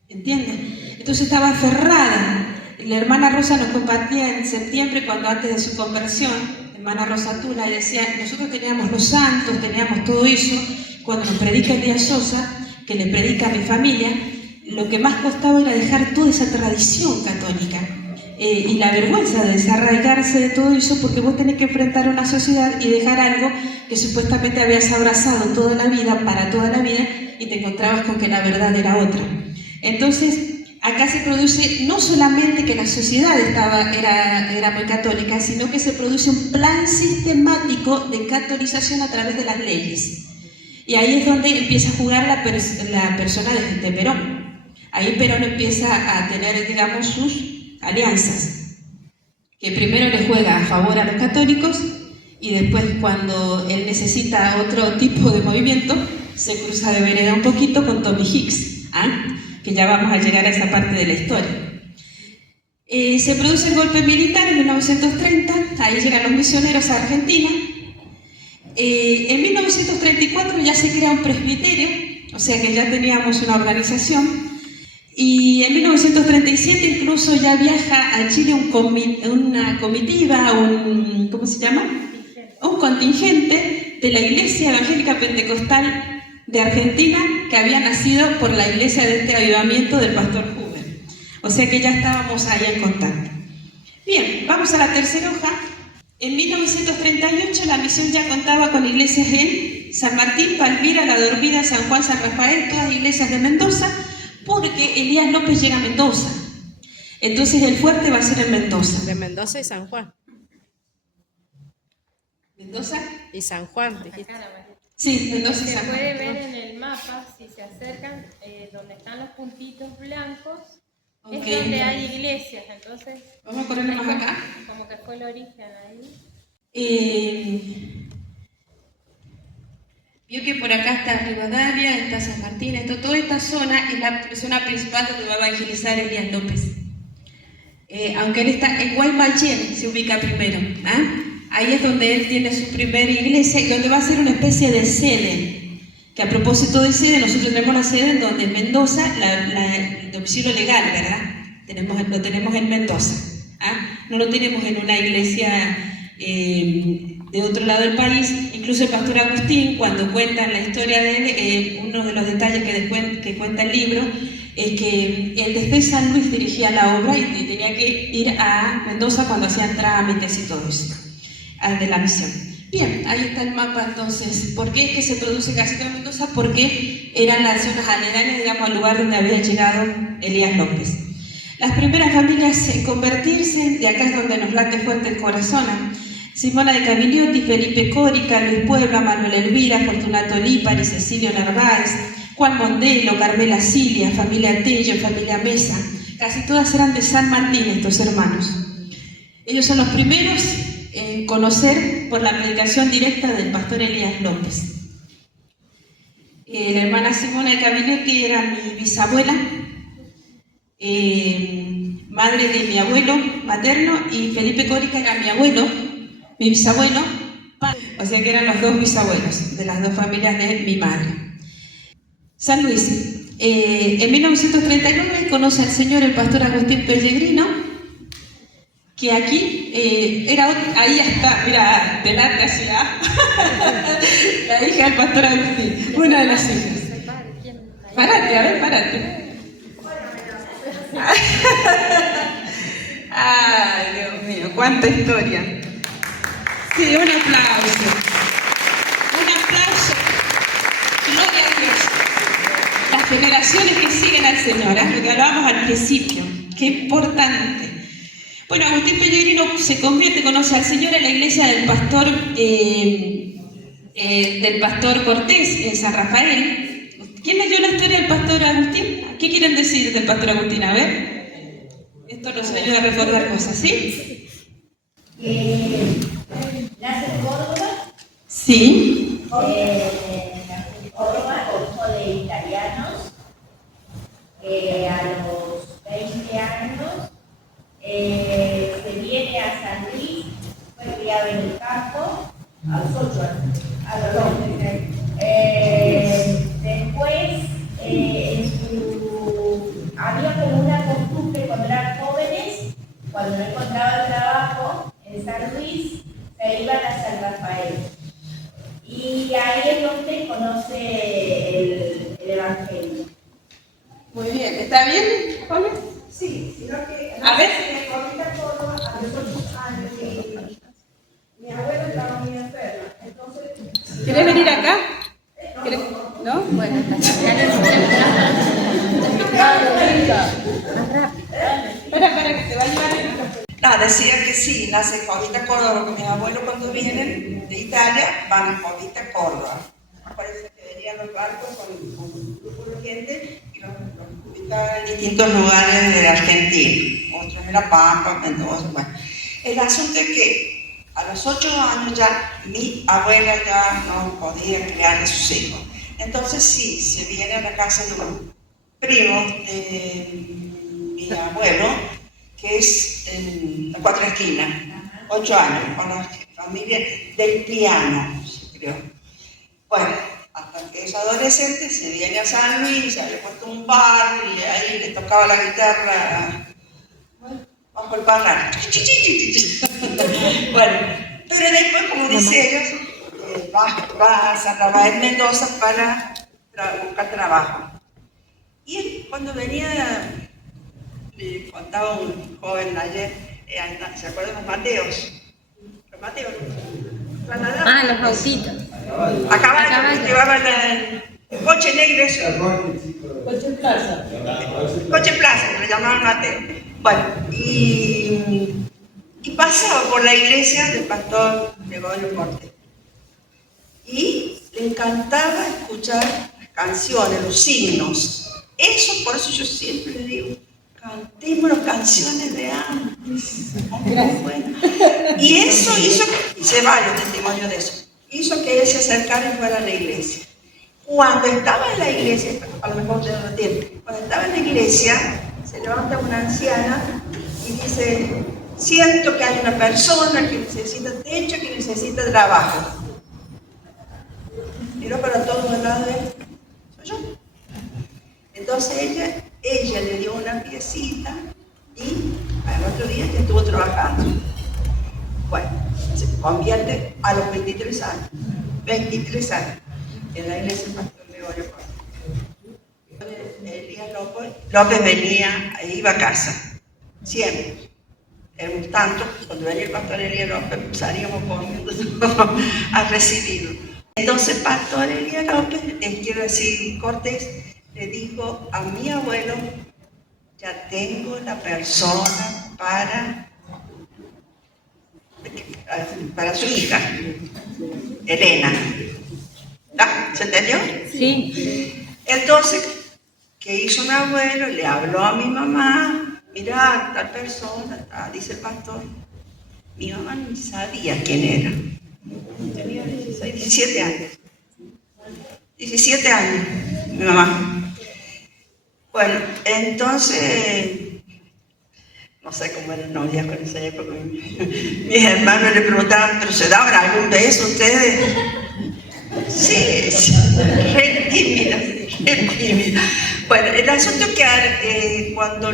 ¿entienden? Entonces estaba cerrada. La hermana Rosa nos compartía en septiembre, cuando antes de su conversión, hermana Rosa Tula, y decía, nosotros teníamos los santos, teníamos todo eso. Cuando nos predica Elías Sosa, que le predica a mi familia, lo que más costaba era dejar toda esa tradición católica. y la vergüenza de desarraigarse de todo eso, porque vos tenés que enfrentar una sociedad y dejar algo que supuestamente habías abrazado toda la vida, para toda la vida, y te encontrabas con que la verdad era otra. Entonces, acá se produce no solamente que la sociedad era muy católica, sino que se produce un plan sistemático de catolización a través de las leyes. Y ahí es donde empieza a jugar la persona de Perón. Ahí Perón empieza a tener, digamos, sus alianzas, que primero le juega a favor a los católicos y después, cuando él necesita otro tipo de movimiento, se cruza de vereda un poquito con Tommy Hicks, que ya vamos a llegar a esa parte de la historia. Se produce el golpe militar en 1930, ahí llegan los misioneros a Argentina. En 1934 ya se crea un presbiterio, o sea que ya teníamos una organización, y en 1937 incluso ya viaja a Chile una comitiva, ¿cómo se llama? Un contingente de la Iglesia Evangélica Pentecostal de Argentina, que había nacido por la iglesia de este avivamiento del pastor Huber. O sea que ya estábamos ahí en contacto. Bien, vamos a la tercera hoja. En 1938 la misión ya contaba con iglesias en San Martín, Palmira, La Dormida, San Juan, San Rafael, todas iglesias de Mendoza, porque Elías López llega a Mendoza. Entonces el fuerte va a ser en Mendoza. De Mendoza y San Juan. ¿Mendoza? Y San Juan, dijiste. Sí, Mendoza y Se San Juan. puede ver en el mapa, si se acercan, donde están los puntitos blancos, Ok. es donde hay iglesias. Entonces, Vamos a ponerlo más acá. como que fue el origen ahí. Vio que por acá está Rivadavia, está San Martín, toda esta zona es la zona principal donde va a evangelizar Elías López. Aunque él está en Guaymallén, se ubica primero. Ahí es donde él tiene su primera iglesia y donde va a ser una especie de sede. Que a propósito de sede, nosotros tenemos la sede en donde en Mendoza, el domicilio legal, ¿verdad? Lo tenemos en Mendoza. No lo tenemos en una iglesia de otro lado del país. Incluso el pastor Agustín, cuando cuentan la historia de él, uno de los detalles que cuenta el libro es que él desde San Luis dirigía la obra y tenía que ir a Mendoza cuando hacían trámites y todo eso, de la misión. Bien, ahí está el mapa entonces. ¿Por qué es que se produce casi todo en Mendoza? Porque eran las zonas aledañas, digamos, al lugar donde había llegado Elías López. Las primeras familias en convertirse, de acá es donde nos late fuerte el corazón: Simona de Cavignotti, Felipe Córica, Luis Puebla, Manuel Elvira, Fortunato Lípari, Cecilio Narváez, Juan Mondelo, Carmela Cilia, familia Tello, familia Mesa. Casi todas eran de San Martín, estos hermanos. Ellos son los primeros en conocer por la predicación directa del pastor Elías López. La hermana Simona de Cavignotti era mi bisabuela, madre de mi abuelo materno, y Felipe Córica era mi abuelo, mi bisabuelo, o sea que eran los dos bisabuelos de las dos familias de mi madre. San Luis. En 1939 conoce al señor el pastor Agustín Pellegrino, que aquí ahí está, mira, delante hacia la hija del pastor Agustín, una de las hijas. Párate, a ver, párate. Ay, Dios mío, cuánta historia. Sí, un aplauso. Un aplauso. Gloria a Dios. Las generaciones que siguen al Señor, lo que hablábamos al principio. Qué importante. Bueno, Agustín Pellegrino se convierte, conoce al Señor en la iglesia del pastor Cortés, en San Rafael. ¿Quién leyó la historia del pastor Agustín? ¿Qué quieren decir del pastor Agustín? A ver. Esto nos ayuda a recordar cosas, ¿sí? ¿Nace en Córdoba? Sí. Nace en Córdoba, hijo de italianos. A los 20 años se viene a San Luis, fue criado en el campo, a los 8 años. Después, había como una costumbre cuando eran jóvenes, cuando no encontraban trabajo en San Luis, se iban a San Rafael. Y ahí es donde conoce el Evangelio. Muy bien. ¿Está bien, Pablo? Sí, sino que A ver. en Córdoba, Córdoba, a los 8 años, mi abuela estaba muy enferma. Entonces, ¿Querés venir acá? ¿Querés? ¿No? Bueno, Para que te va a llevar el micrófono. No, decía que sí, nace en Jovita, Córdoba, porque mis abuelos cuando vienen de Italia van a Jovita, Córdoba. Parece que venían los barcos con un grupo de gente y los ubicaban en distintos lugares de Argentina, otros en La Pampa, Mendoza, bueno. El asunto es que a los 8 años ya mi abuela ya no podía criar a sus hijos. Entonces sí, se viene a la casa de un primo de mi abuelo, que es en la Cuatro Esquinas, 8 años, con la familia del piano, creo. Bueno, hasta que es adolescente se viene a San Luis, se había puesto un bar y ahí le tocaba la guitarra, bueno, bajo el parlante. Bueno, pero después, como dice ellos, va a San Rafael, Mendoza para buscar trabajo. Y él, cuando venía, le contaba un joven ayer, ¿se acuerdan los Mateos? Los Mateos. Ah, los autitos. A caballo, llevaban el coche negro ese. Coche Plaza. Coche Plaza, le llamaban Mateo. Bueno, y pasaba por la iglesia del pastor Gregorio Cortés. Y le encantaba escuchar las canciones, los himnos. Eso, por eso yo siempre le digo, cantemos las canciones de antes. Bueno. Y eso hizo, hice varios testimonios de eso, hizo que él se acercara y fuera a la iglesia. Cuando estaba en la iglesia, a lo mejor ustedes no lo entienden, cuando estaba en la iglesia, se levanta una anciana y dice, siento que hay una persona que necesita techo, que necesita trabajo. Miró para todos los lados de él, soy yo. Entonces ella le dio una piecita y al otro día ya estuvo trabajando. Bueno, se convierte a los 23 años. 23 años. En la iglesia del pastor Gregorio Cortés. Elías López venía, iba a casa. Siempre. Éramos tantos, cuando venía el pastor Elías López, salíamos corriendo a recibirlo. Entonces, pastor Elías López, quiero decir, Cortés, le dijo a mi abuelo, ya tengo la persona para su hija, Elena. ¿Se entendió? Sí. Entonces, ¿qué hizo mi abuelo? Le habló a mi mamá, mira, tal persona, dice el pastor. Mi mamá ni sabía quién era. Tenía 16, 17 años. 17 años, mi mamá. Bueno, entonces, no sé cómo eran novias con esa época. Mis hermanos le preguntaban, ¿pero se daban algún beso ustedes? Sí, re tímida, re tímida. Bueno, el asunto es que cuando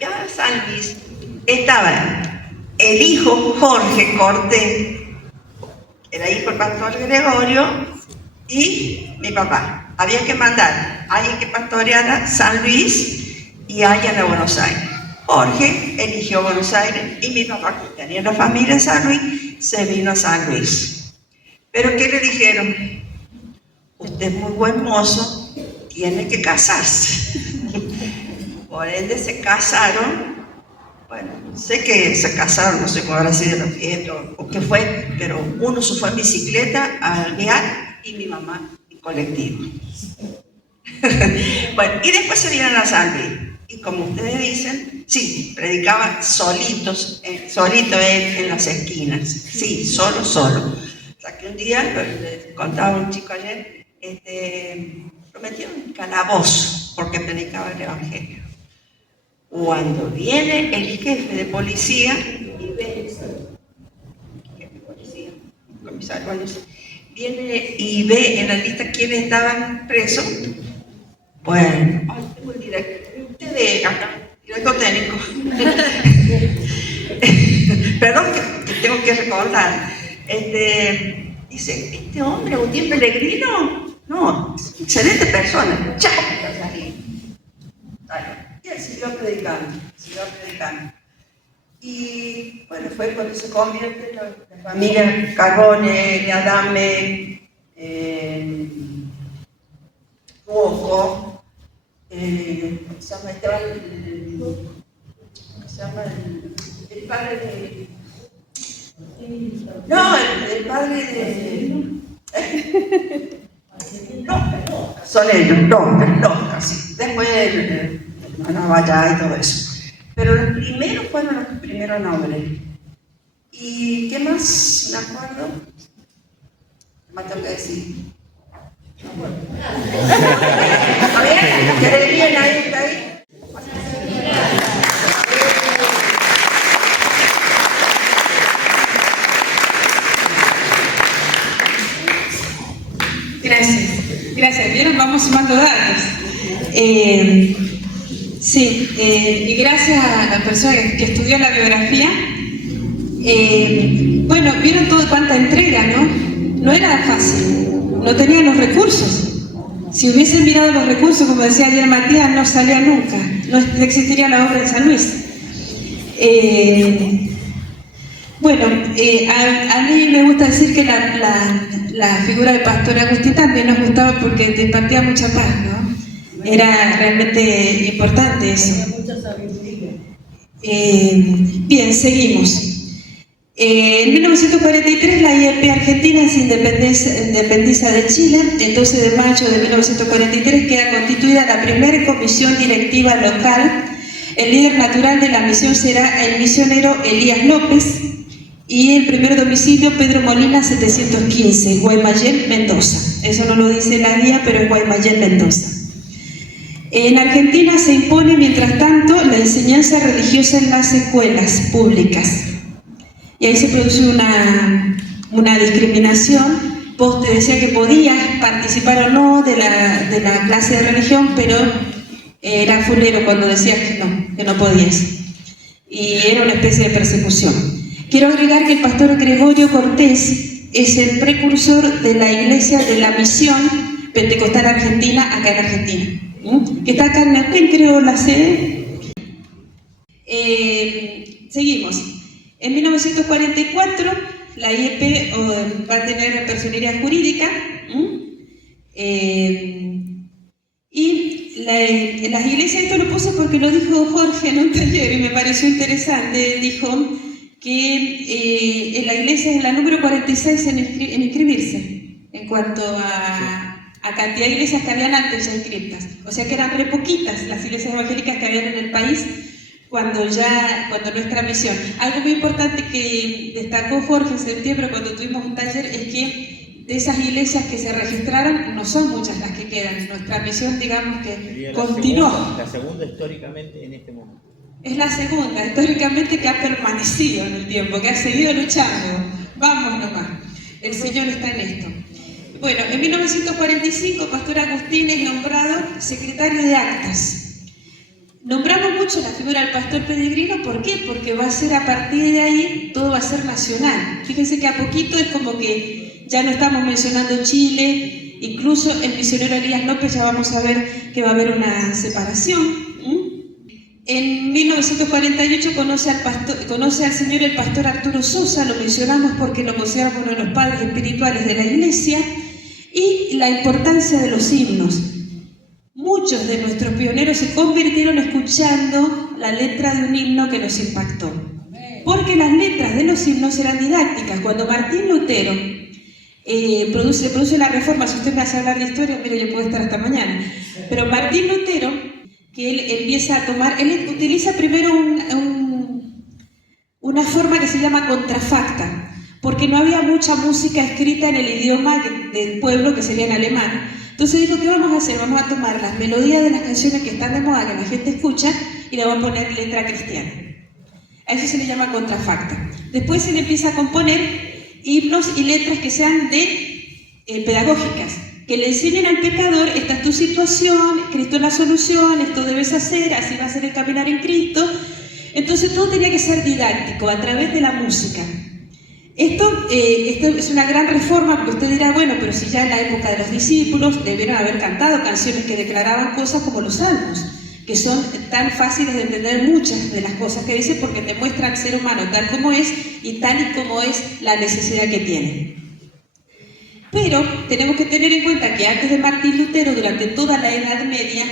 ya San Luis, estaba el hijo Jorge Cortés, era hijo del pastor Gregorio, y mi papá. Había que mandar a alguien que pastoreara San Luis y alguien a Buenos Aires. Jorge eligió Buenos Aires y mi papá, que tenía la familia en San Luis, se vino a San Luis. Pero ¿qué le dijeron? Usted es muy buen mozo, tiene que casarse. Por ende se casaron. Bueno, sé que se casaron, no sé cómo habrá sido la fiesta o qué fue, pero uno se fue en bicicleta al viaje y mi mamá en colectivo. Bueno, y después se vinieron a San Luis. Y como ustedes dicen, sí, predicaba solito él en las esquinas. Sí, solo. O sea que un día, le contaba un chico ayer, lo metieron en calabozo porque predicaba el evangelio. Cuando viene el jefe de policía y ve, comisario, viene y ve en la lista quiénes estaban presos. Bueno, tengo el director, ustedes acá, director técnico. Perdón que tengo que recordar. Dice, este hombre, Agustín Pellegrino, no, excelente persona. Chao. siguió predicando. Y bueno, fue cuando se convierte en la familia Carbone, Adame, Ruoco, ¿cómo se llama? Esteban, ¿cómo se llama? El padre de... No, el padre de... López, son ellos, López, sí. Después Ana Vallá y todo eso. Pero los primeros fueron los primeros nombres. ¿Y qué más me acuerdo? ¿Qué más tengo que decir? A ver, ¿querés bien ahí? ¿Está ahí? Gracias. Vieron, vamos sumando datos. Y gracias a la persona que estudió la biografía. Bueno, vieron todo cuánta entrega, ¿no? No era fácil, no tenían los recursos. Si hubiesen mirado los recursos, como decía ayer Matías, no salía nunca, no existiría la obra de San Luis. Bueno, a mí me gusta decir que la figura del pastor Agustín también nos gustaba porque te impartía mucha paz, ¿no? Era realmente importante eso. Bien, seguimos. En 1943 la IEP Argentina se independiza de Chile. El 12 de mayo de 1943 queda constituida la primera comisión directiva local. El líder natural de la misión será el misionero Elías López y el primer domicilio Pedro Molina 715, Guaymallén, Mendoza. Eso no lo dice la guía, pero es Guaymallén, Mendoza. En Argentina se impone, mientras tanto, la enseñanza religiosa en las escuelas públicas. Y ahí se produce una discriminación. Vos te decía que podías participar o no de la clase de religión, pero era fulero cuando decías que no podías. Y era una especie de persecución. Quiero agregar que el pastor Gregorio Cortés es el precursor de la iglesia de la misión pentecostal argentina, acá en Argentina. Que está acá en Neuquén, creo, la sede. Seguimos. En 1944 la IEP va a tener personería jurídica y las iglesias, esto lo puse porque lo dijo Jorge en un taller y me pareció interesante. Dijo que la iglesia es la número 46 en inscribirse en cuanto a cantidad de iglesias que habían antes ya inscritas. O sea que eran re poquitas las iglesias evangélicas que habían en el país cuando nuestra misión. Algo muy importante que destacó Jorge en septiembre cuando tuvimos un taller es que de esas iglesias que se registraron, no son muchas las que quedan. Nuestra misión, digamos que continuó. La segunda históricamente en este momento. Es la segunda históricamente que ha permanecido en el tiempo, que ha seguido luchando. Vamos nomás, el Señor está en esto. Bueno, en 1945 Pastor Agustín es nombrado secretario de actas. Nombramos mucho la figura del pastor peregrino, ¿por qué? Porque va a ser a partir de ahí, todo va a ser nacional. Fíjense que a poquito es como que ya no estamos mencionando Chile, incluso el misionero Elías López ya vamos a ver que va a haber una separación. En 1948 conoce al señor el pastor Arturo Sosa, lo mencionamos porque lo consideramos uno de los padres espirituales de la iglesia, y la importancia de los himnos. Muchos de nuestros pioneros se convirtieron escuchando la letra de un himno que los impactó. Porque las letras de los himnos eran didácticas. Cuando Martín Lutero produce la reforma, si usted me hace hablar de historia, mire, yo puedo estar hasta mañana. Pero Martín Lutero, que él empieza a tomar, él utiliza primero una forma que se llama contrafacta, porque no había mucha música escrita en el idioma del pueblo, que sería en alemán. Entonces dijo, ¿qué vamos a hacer? Vamos a tomar las melodías de las canciones que están de moda, que la gente escucha, y le vamos a poner letra cristiana. A eso se le llama contrafacta. Después se le empieza a componer himnos y letras que sean pedagógicas, que le enseñen al pecador, esta es tu situación, Cristo es la solución, esto debes hacer, así va a ser el caminar en Cristo. Entonces todo tenía que ser didáctico, a través de la música. Esto es una gran reforma, porque usted dirá, bueno, pero si ya en la época de los discípulos debieron haber cantado canciones que declaraban cosas como los salmos. que son tan fáciles de entender muchas de las cosas que dice, porque te muestra al ser humano tal como es y tal y como es la necesidad que tiene. Pero tenemos que tener en cuenta que antes de Martín Lutero, durante toda la Edad Media,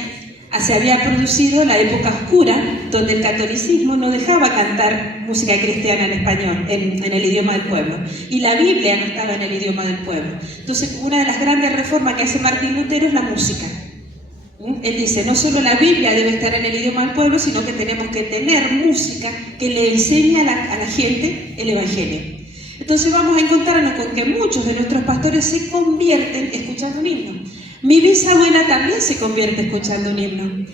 se había producido la época oscura, donde el catolicismo no dejaba cantar música cristiana en español, en el idioma del pueblo, y la Biblia no estaba en el idioma del pueblo. Entonces, una de las grandes reformas que hace Martín Lutero es la música. Él dice, no solo la Biblia debe estar en el idioma del pueblo, sino que tenemos que tener música que le enseñe a la gente el Evangelio. Entonces vamos a encontrarnos con que muchos de nuestros pastores se convierten escuchando un himno. Mi bisabuela también se convierte escuchando un himno.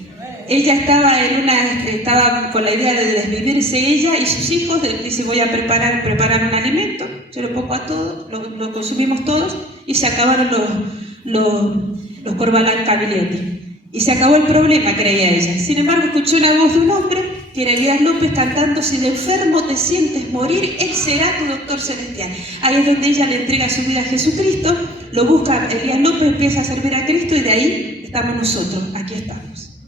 Ella estaba con la idea de desvivirse ella y sus hijos, dice voy a preparar un alimento, yo lo pongo a todos, lo consumimos todos y se acabaron los Corbalán Cabiliotti. Y se acabó el problema, creía ella. Sin embargo, escuchó la voz de un hombre, que era Elías López, cantando si de enfermo te sientes morir, él será tu doctor celestial. Ahí es donde ella le entrega su vida a Jesucristo, lo busca Elías López, empieza a servir a Cristo y de ahí estamos nosotros, aquí estamos.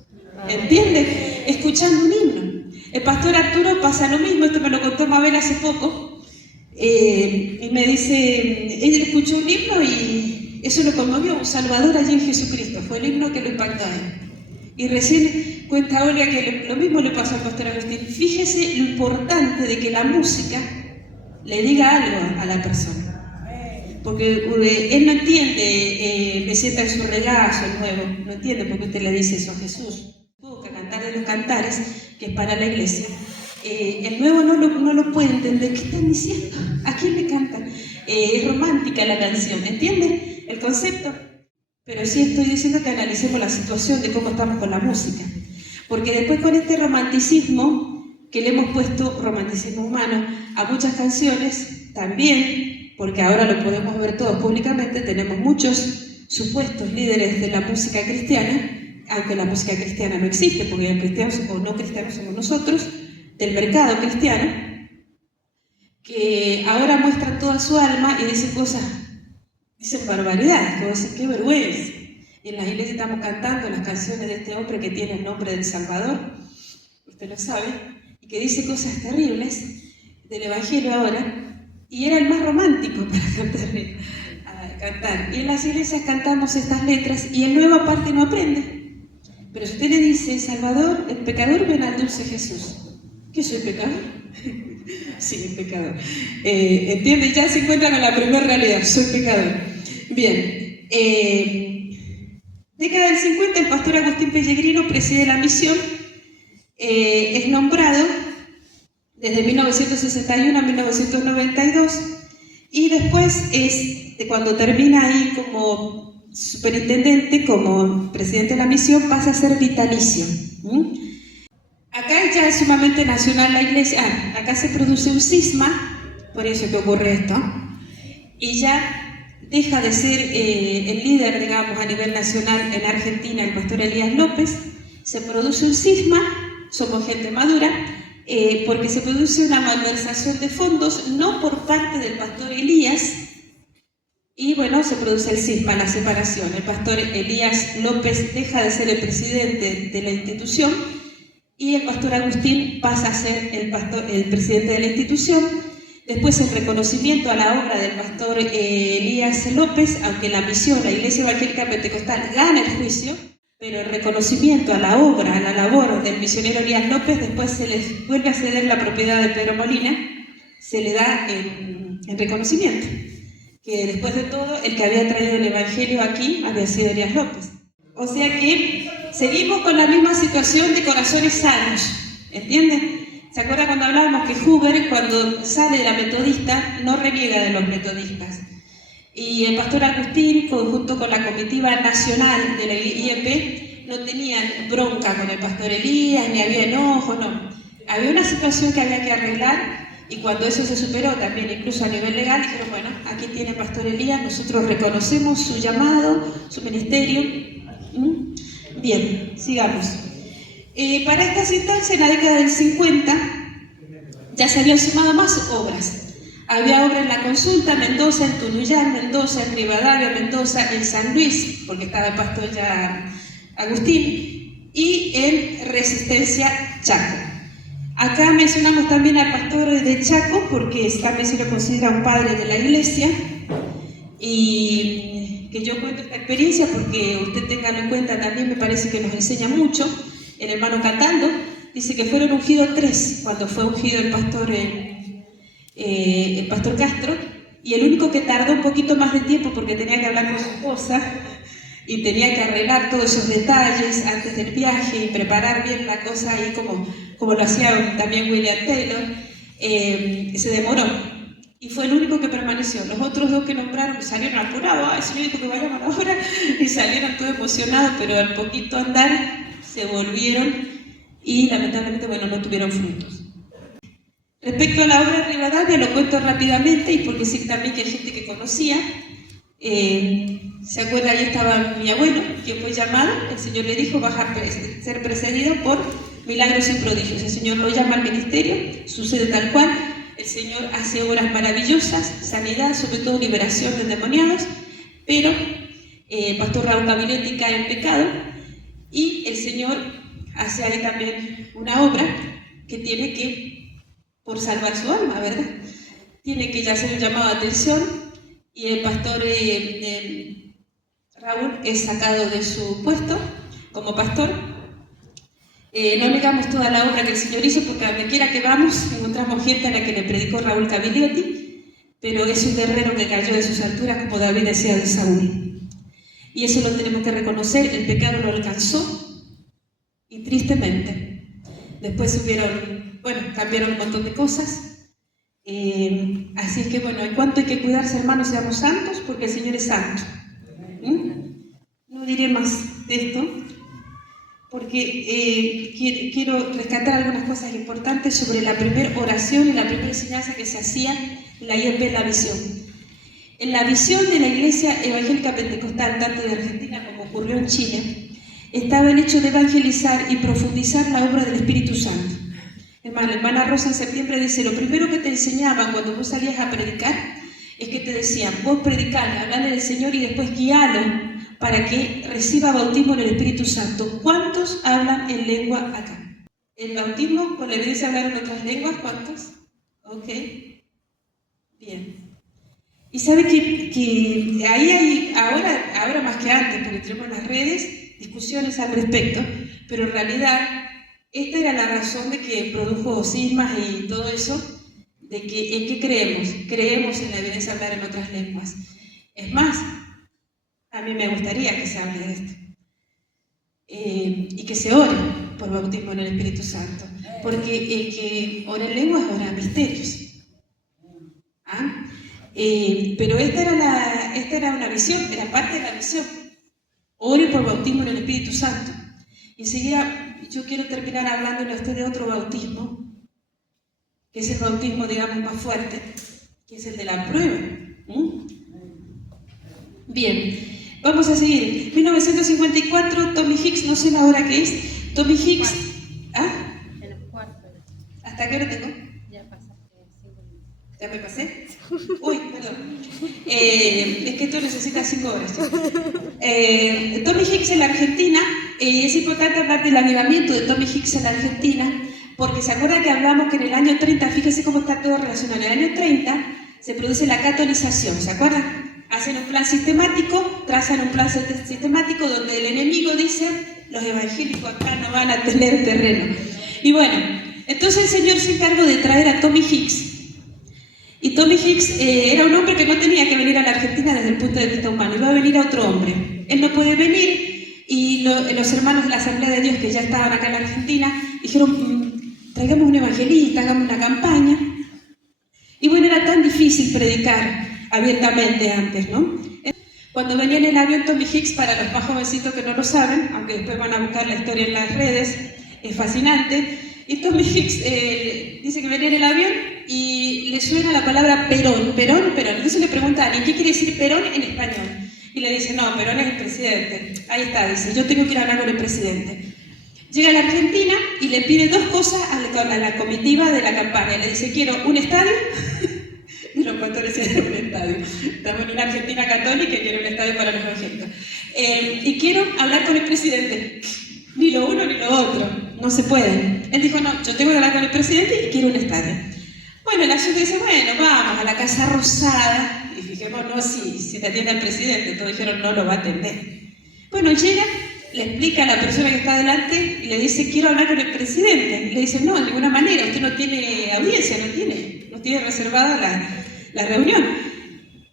¿Entiendes? Escuchando un himno. El pastor Arturo pasa lo mismo, esto me lo contó Mabel hace poco, y me dice, ella escuchó un himno y eso lo conmovió, un Salvador allí en Jesucristo, fue el himno que lo impactó a él. Y recién cuenta Olga que lo mismo le pasó al pastor Agustín. Fíjese lo importante de que la música le diga algo a la persona. Porque él no entiende, me sienta en su regazo el nuevo, no entiende por qué usted le dice eso a Jesús. Tuvo que cantar de los cantares, que es para la iglesia. El nuevo no lo puede entender. ¿Qué están diciendo? ¿A quién le cantan? Es romántica la canción, ¿entiende el concepto? Pero sí estoy diciendo que analicemos la situación de cómo estamos con la música. Porque después con este romanticismo, que le hemos puesto romanticismo humano a muchas canciones, también, porque ahora lo podemos ver todos públicamente, tenemos muchos supuestos líderes de la música cristiana, aunque la música cristiana no existe, porque cristianos o no cristianos somos nosotros, del mercado cristiano, que ahora muestran toda su alma y dicen cosas, dicen barbaridades, como dicen, qué vergüenza. Y en las iglesias estamos cantando las canciones de este hombre que tiene el nombre del Salvador, usted lo sabe, y que dice cosas terribles del Evangelio ahora, y era el más romántico para cantar. Y en las iglesias cantamos estas letras y el nuevo aparte no aprende. Pero si usted le dice, Salvador, el pecador, ven al dulce Jesús. ¿Qué soy pecador? Sí, pecador. ¿Entiende? Ya se encuentra con la primera realidad, soy pecador. Bien. Década del 50, el pastor Agustín Pellegrino preside la misión, es nombrado desde 1961 a 1992 y después cuando termina ahí como superintendente, como presidente de la misión, pasa a ser vitalicio. Acá ya es sumamente nacional la iglesia, acá se produce un cisma, por eso que ocurre esto, y ya deja de ser el líder, digamos, a nivel nacional en Argentina, el pastor Elías López, se produce un cisma, somos gente madura, porque se produce una malversación de fondos, no por parte del pastor Elías, y bueno, se produce el cisma, la separación. El pastor Elías López deja de ser el presidente de la institución y el pastor Agustín pasa a ser el presidente de la institución. Después el reconocimiento a la obra del pastor Elías López, aunque la misión, la Iglesia Evangélica Pentecostal, gana el juicio, pero el reconocimiento a la obra, a la labor del misionero Elías López, después se les vuelve a ceder la propiedad de Pedro Molina, se le da en reconocimiento, que después de todo, el que había traído el Evangelio aquí había sido Elías López. O sea que seguimos con la misma situación de corazones sanos, ¿entienden? ¿Se acuerdan cuando hablábamos que Huber, cuando sale de la metodista, no reniega de los metodistas? Y el pastor Agustín, junto con la comitiva nacional de la IEP, no tenían bronca con el pastor Elías, ni había enojo, no. Había una situación que había que arreglar, y cuando eso se superó también, incluso a nivel legal, dijeron, bueno, aquí tiene el pastor Elías, nosotros reconocemos su llamado, su ministerio. Bien, sigamos. Para estas instancias, en la década del 50, ya se habían sumado más obras. Había obras en La Consulta, Mendoza, en Tunuyán, Mendoza, en Rivadavia, Mendoza, en San Luis, porque estaba el pastor ya Agustín, y en Resistencia Chaco. Acá mencionamos también al pastor de Chaco, porque también se lo considera un padre de la iglesia, y que yo cuento esta experiencia porque usted téngalo en cuenta, también me parece que nos enseña mucho. El hermano Catando dice que fueron ungidos 3 cuando fue ungido el pastor Castro, y el único que tardó un poquito más de tiempo porque tenía que hablar con su esposa y tenía que arreglar todos esos detalles antes del viaje y preparar bien la cosa ahí como lo hacía también William Taylor, se demoró y fue el único que permaneció. Los otros 2 que nombraron salieron apurados, el Señor dijo que vayamos ahora, y salieron todos emocionados, pero al poquito andar se volvieron y lamentablemente, bueno, no tuvieron frutos. Respecto a la obra de Rivadavia, lo cuento rápidamente y porque sí también que hay gente que conocía. ¿Se acuerda? Ahí estaba mi abuelo, que fue llamado, el Señor le dijo, vas a ser precedido por milagros y prodigios. El Señor lo llama al ministerio, sucede tal cual, el Señor hace obras maravillosas, sanidad, sobre todo liberación de endemoniados, pero pastor Raúl Gabilotti cae en pecado y el Señor hace ahí también una obra que tiene que, por salvar su alma, ¿verdad? Tiene que ya hacer un llamado de atención y el pastor Raúl es sacado de su puesto como pastor. No negamos toda la obra que el Señor hizo, porque a donde quiera que vamos encontramos gente a la que le predicó Raúl Gabilotti, pero es un guerrero que cayó de sus alturas como David decía de Saúl. Y eso lo tenemos que reconocer, el pecado lo alcanzó y tristemente. Después cambiaron un montón de cosas. Así es que bueno, en cuanto hay que cuidarse, hermanos, seamos santos, porque el Señor es santo. No diré más de esto, porque quiero rescatar algunas cosas importantes sobre la primera oración y la primera enseñanza que se hacía en la IEP, la visión. En la visión de la Iglesia Evangélica Pentecostal, tanto de Argentina como ocurrió en Chile, estaba el hecho de evangelizar y profundizar la obra del Espíritu Santo. La hermana Rosa en septiembre dice, lo primero que te enseñaban cuando vos salías a predicar es que te decían, vos predicale, hablale del Señor y después guíalo para que reciba bautismo en el Espíritu Santo. ¿Cuántos hablan en lengua acá? ¿El bautismo con la evidencia de hablar en otras lenguas? ¿Cuántos? Ok. Bien. Y sabe que ahí hay, ahora más que antes, porque tenemos en las redes discusiones al respecto, pero en realidad esta era la razón de que produjo cismas y todo eso, de que ¿en qué creemos? Creemos en la evidencia de hablar en otras lenguas. Es más, a mí me gustaría que se hable de esto. Y que se ore por bautismo en el Espíritu Santo. Porque el que ora en lenguas ora misterios. ¿Ah? Pero esta era una visión, era parte de la visión. Ore por bautismo en el Espíritu Santo. Y enseguida yo quiero terminar hablándole a usted de otro bautismo, que es el bautismo, digamos, más fuerte, que es el de la prueba. Bien, vamos a seguir. 1954, Tommy Hicks, no sé la hora que es. Tommy Hicks. ¿Ah? En los cuartos. ¿Hasta qué hora tengo? Ya pasaste 5 minutos. ¿Ya me pasé? Uy, perdón. Es que esto necesita 5 horas. Tommy Hicks en la Argentina, es importante hablar del avivamiento de Tommy Hicks en la Argentina, porque se acuerdan que hablamos que en el año 30, fíjense cómo está todo relacionado, en el año 30 se produce la catolización, ¿se acuerdan? Hacen un plan sistemático, trazan un plan sistemático donde el enemigo dice, los evangélicos acá no van a tener terreno. Y bueno, entonces el Señor se encargó de traer a Tommy Hicks. Y Tommy Hicks era un hombre que no tenía que venir a la Argentina desde el punto de vista humano, iba a venir a otro hombre. Él no puede venir y los hermanos de la Asamblea de Dios que ya estaban acá en la Argentina dijeron, traigamos un evangelista, hagamos una campaña. Y bueno, era tan difícil predicar abiertamente antes, ¿no? Cuando venía en el avión Tommy Hicks, para los más jovencitos que no lo saben, aunque después van a buscar la historia en las redes, es fascinante, y Tommy Hicks dice que venía en el avión y le suena la palabra Perón, Perón, Perón. Entonces le pregunta a alguien, ¿qué quiere decir Perón en español? Y le dice, no, Perón es el presidente. Ahí está, dice, yo tengo que ir a hablar con el presidente. Llega a la Argentina y le pide 2 cosas a la comitiva de la campaña. Le dice, quiero un estadio, y los pastores quieren un estadio. Estamos en una Argentina católica y quiero un estadio para los evangélicos. Y quiero hablar con el presidente. ni lo uno ni lo otro, no se puede. Él dijo, no, yo tengo que hablar con el presidente y quiero un estadio. Bueno, el asunto dice, bueno, vamos a la Casa Rosada, y fijémonos si te atiende el presidente. Todos dijeron, no lo va a atender. Bueno, llega, le explica a la persona que está adelante y le dice, quiero hablar con el presidente. Y le dice, no, de ninguna manera, usted no tiene audiencia, no tiene reservada la reunión.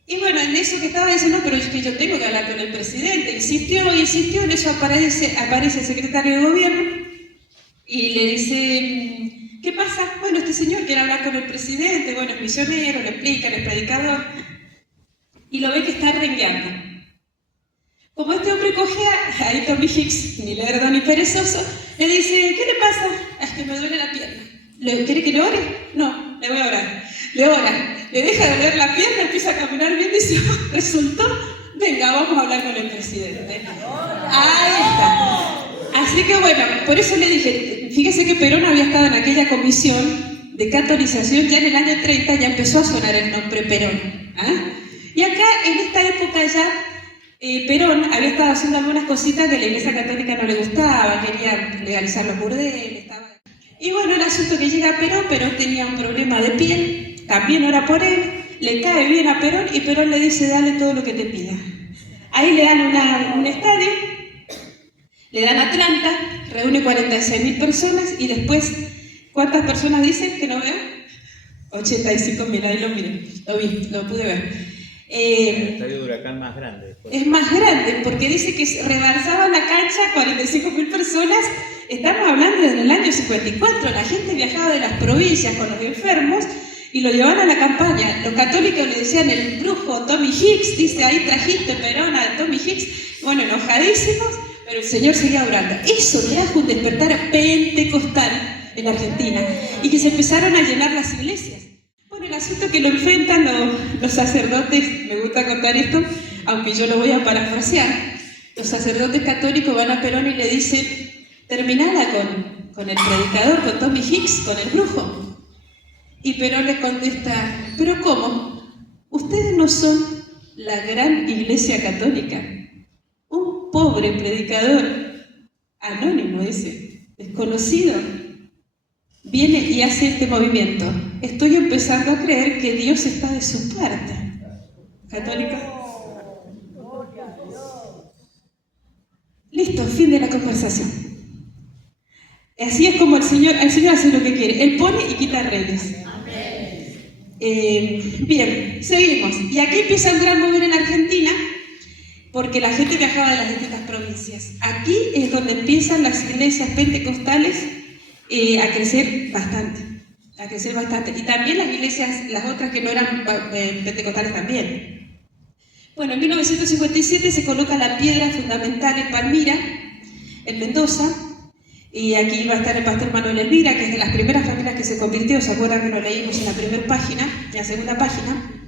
Y bueno, en eso que estaba diciendo, no, pero es que yo tengo que hablar con el presidente. Insistió, en eso aparece el secretario de gobierno y le dice, ¿qué pasa? Bueno, este señor quiere hablar con el presidente, bueno, es misionero, le explica, es predicador, y lo ve que está rengueando. Como este hombre cojea, ahí Tommy Hicks, ni lerdo ni perezoso, le dice, ¿qué le pasa? Es que me duele la pierna. ¿Quiere que le ore? No, le voy a orar. Le ora, le deja de doler la pierna, empieza a caminar bien, dice, resultó, venga, vamos a hablar con el presidente. Ahí está. Así que bueno, por eso le dije, fíjese que Perón había estado en aquella comisión de catolización, ya en el año 30 ya empezó a sonar el nombre Perón. ¿Ah? Y acá, en esta época ya, Perón había estado haciendo algunas cositas que a la Iglesia Católica no le gustaba, quería legalizar los burdeles. Y bueno, el asunto que llega a Perón tenía un problema de piel, también ora por él, le cae bien a Perón y Perón le dice, dale todo lo que te pida. Ahí le dan un estadio, le dan Atlanta, reúne 46.000 personas y después, ¿cuántas personas dicen que no veo? 85.000, ahí lo pude ver. El estadio de Huracán más grande. Es más grande, porque dice que rebalsaba la cancha 45.000 personas. Estamos hablando desde el año 54, la gente viajaba de las provincias con los enfermos y lo llevaban a la campaña. Los católicos le decían el brujo Tommy Hicks, dice, ahí trajiste Perón a Tommy Hicks. Bueno, enojadísimos, pero el Señor seguía orando. Eso trajo un despertar pentecostal en Argentina y que se empezaron a llenar las iglesias. Bueno, el asunto que lo enfrentan los sacerdotes, me gusta contar esto, aunque yo lo voy a parafrasear, los sacerdotes católicos van a Perón y le dicen, terminala con el predicador, con Tommy Hicks, con el brujo. Y Perón le contesta, ¿pero cómo? Ustedes no son la gran iglesia católica. Un pobre predicador, anónimo dice, desconocido, viene y hace este movimiento. Estoy empezando a creer que Dios está de su parte. ¿Católica? Listo, fin de la conversación. Así es como el Señor hace lo que quiere. Él pone y quita reyes. Bien, seguimos. Y aquí empieza un gran mover en Argentina, porque la gente viajaba de las distintas provincias. Aquí es donde empiezan las iglesias pentecostales a crecer bastante. Y también las iglesias, las otras que no eran pentecostales también. Bueno, en 1957 se coloca la piedra fundamental en Palmira, en Mendoza, y aquí va a estar el pastor Manuel Elvira, que es de las primeras familias que se convirtió, ¿se acuerdan que lo leímos en la primera página, en la segunda página?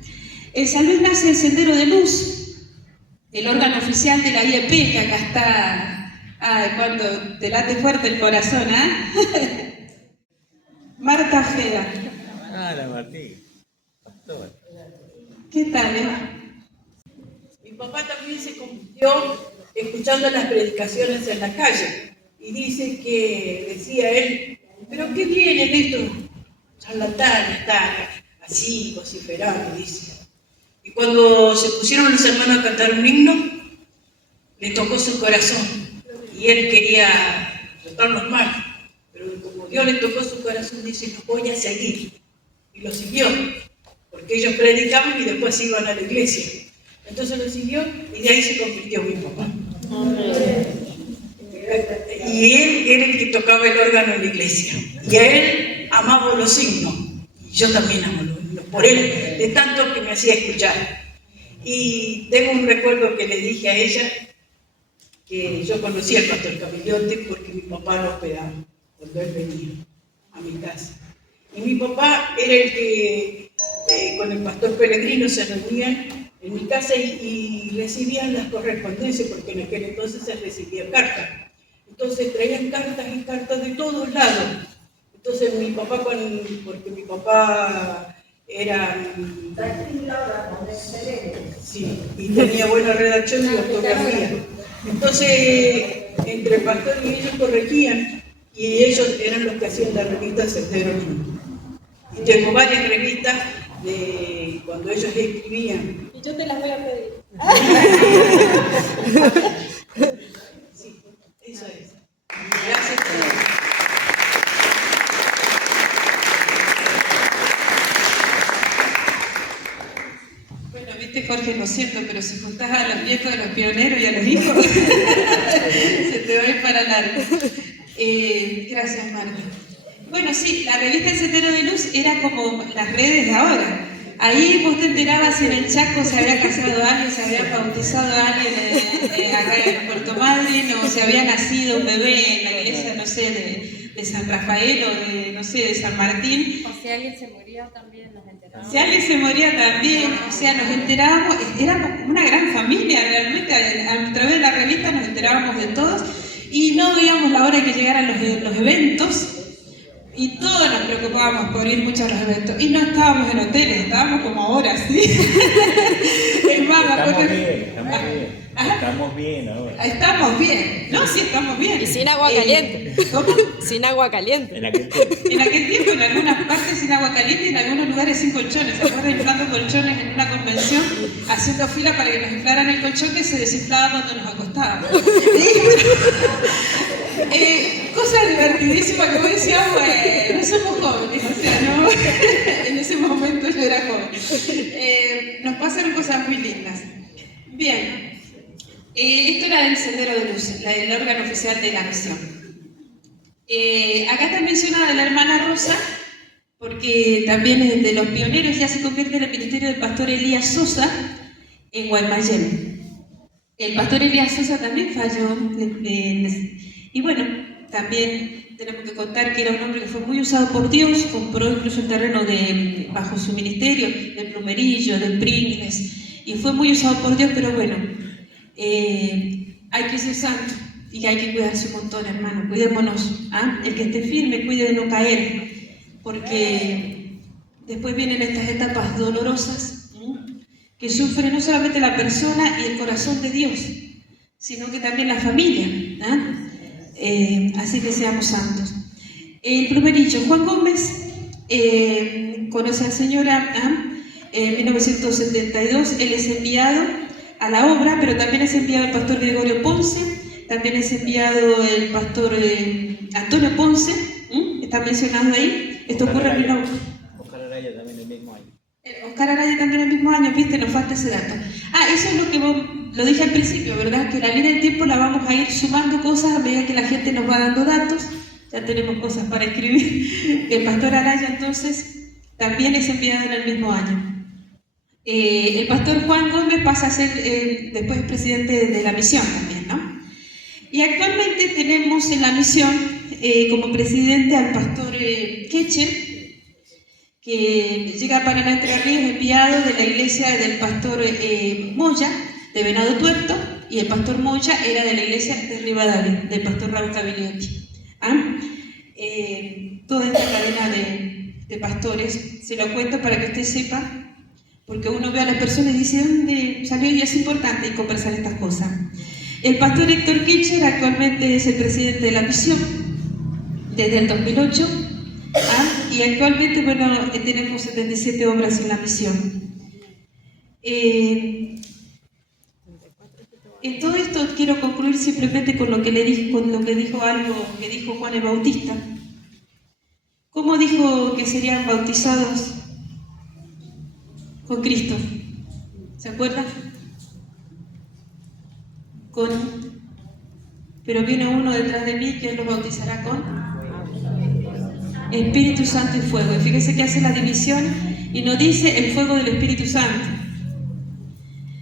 En San Luis nace el Sendero de Luz, el órgano oficial de la IEP, que acá está, cuando te late fuerte el corazón, ¿ah? Marta Ojeda. Ah, la Martín. Pastor. ¿Qué tal, Mi papá también se convirtió escuchando las predicaciones en la calle. Y dice que, decía él, ¿pero qué vienen estos charlatanes tan así, vociferando? Dice. Y cuando se pusieron los hermanos a cantar un himno, le tocó su corazón. Y él quería tratarlos mal. Pero como Dios le tocó su corazón, dice, los voy a seguir. Y lo siguió. Porque ellos predicaban y después iban a la iglesia. Entonces lo siguió y de ahí se convirtió mi papá. Y él era el que tocaba el órgano en la iglesia. Y a él amaba los himnos. Y yo también amo los himnos. Por él, de tanto que me hacía escuchar. Y tengo un recuerdo que le dije a ella, que yo conocí al pastor Camillote porque mi papá lo hospedaba cuando él venía a mi casa. Y mi papá era el que con el pastor Pellegrino se reunían en mi casa y recibían las correspondencias, porque en aquel entonces se recibían cartas. Entonces traían cartas y cartas de todos lados. Entonces mi papá, porque mi papá era... Sí, y tenía buena redacción y ortografía. Entonces entre el pastor y ellos corregían, y ellos eran los que hacían la revista Sendero Luz. Y tengo varias revistas de cuando ellos escribían. Y yo te las voy a pedir. Sí, eso es. Gracias por todo. Bueno, viste Jorge, lo siento, pero si juntás a los nietos de los pioneros y a los hijos, se te va a ir para largo. Gracias, Marta. Bueno, sí, la revista El Sendero de Luz era como las redes de ahora. Ahí vos te enterabas si en el Chaco se había casado alguien, se había bautizado alguien acá en Puerto Madryn, o se había nacido un bebé en la iglesia, no sé, de San Rafael o de, no sé, de San Martín. O si alguien se moría también nos enterábamos. Si alguien se moría también, o sea, nos enterábamos, éramos una gran familia realmente, a través de la revista nos enterábamos de todos y no veíamos la hora de que llegaran los eventos. Y todos nos preocupábamos por ir mucho a los eventos. Y no estábamos en hoteles, estábamos como ahora, ¿sí? Es más, Estamos bien ahora. Estamos bien. No, sí, estamos bien. Y sin agua caliente. ¿Cómo? Sin agua caliente. En aquel tiempo. En aquel tiempo, en algunas partes sin agua caliente y en algunos lugares sin colchones. ¿Se acuerdan inflando colchones en una convención? Haciendo fila para que nos inflaran el colchón que se desinflaba cuando nos acostábamos. Cosas divertidísimas que vos decías, bueno, somos jóvenes, o sea, no, en ese momento yo era joven. Nos pasaron cosas muy lindas. Bien, esto era del Sendero de Luz, el órgano oficial de la misión. Acá está mencionada la hermana Rosa, porque también es de los pioneros, ya se convierte en el ministerio del pastor Elías Sosa en Guaymallén. El pastor Elías Sosa también falló, y bueno, también tenemos que contar que era un hombre que fue muy usado por Dios, compró incluso el terreno bajo su ministerio, del Plumerillo, del Pringles, y fue muy usado por Dios, pero bueno, hay que ser santo y hay que cuidarse un montón, hermano, cuidémonos, ¿ah? El que esté firme, cuide de no caer, porque después vienen estas etapas dolorosas, que sufre no solamente la persona y el corazón de Dios, sino que también la familia, ¿ah? Así que seamos santos. El Plumerillo, Juan Gómez conoce al Señor en 1972, él es enviado a la obra, pero también es enviado el pastor Gregorio Ponce, también es enviado el pastor Antonio Ponce, está mencionado ahí. Esto ocurre en Oscar Araya también el mismo año. Oscar Araya también el mismo año, viste, nos falta ese dato. Eso es lo que lo dije al principio, ¿verdad? Que la línea del tiempo la vamos a ir sumando cosas a medida que la gente nos va dando datos. Ya tenemos cosas para escribir. El pastor Araya, entonces, también es enviado en el mismo año. El pastor Juan Gómez pasa a ser después presidente de la misión también, ¿no? Y actualmente tenemos en la misión como presidente al pastor Ketchel, que llega a Paraná Entre Ríos, enviado de la iglesia del pastor Moya, de Venado Tuerto, y el pastor Moya era de la iglesia de Rivadavia, del pastor Raúl Cavilliotti. Toda esta cadena de pastores, se lo cuento para que usted sepa, porque uno ve a las personas y dice, ¿dónde salió? Y es importante conversar estas cosas. El pastor Héctor Kircher actualmente es el presidente de la misión, desde el 2008, y actualmente, bueno, tenemos 77 obras en la misión. En todo esto quiero concluir simplemente con lo que dijo Juan el Bautista. ¿Cómo dijo que serían bautizados con Cristo? ¿Se acuerdan? Pero viene uno detrás de mí que él los bautizará con Espíritu Santo y fuego. Y fíjense que hace la división y nos dice el fuego del Espíritu Santo.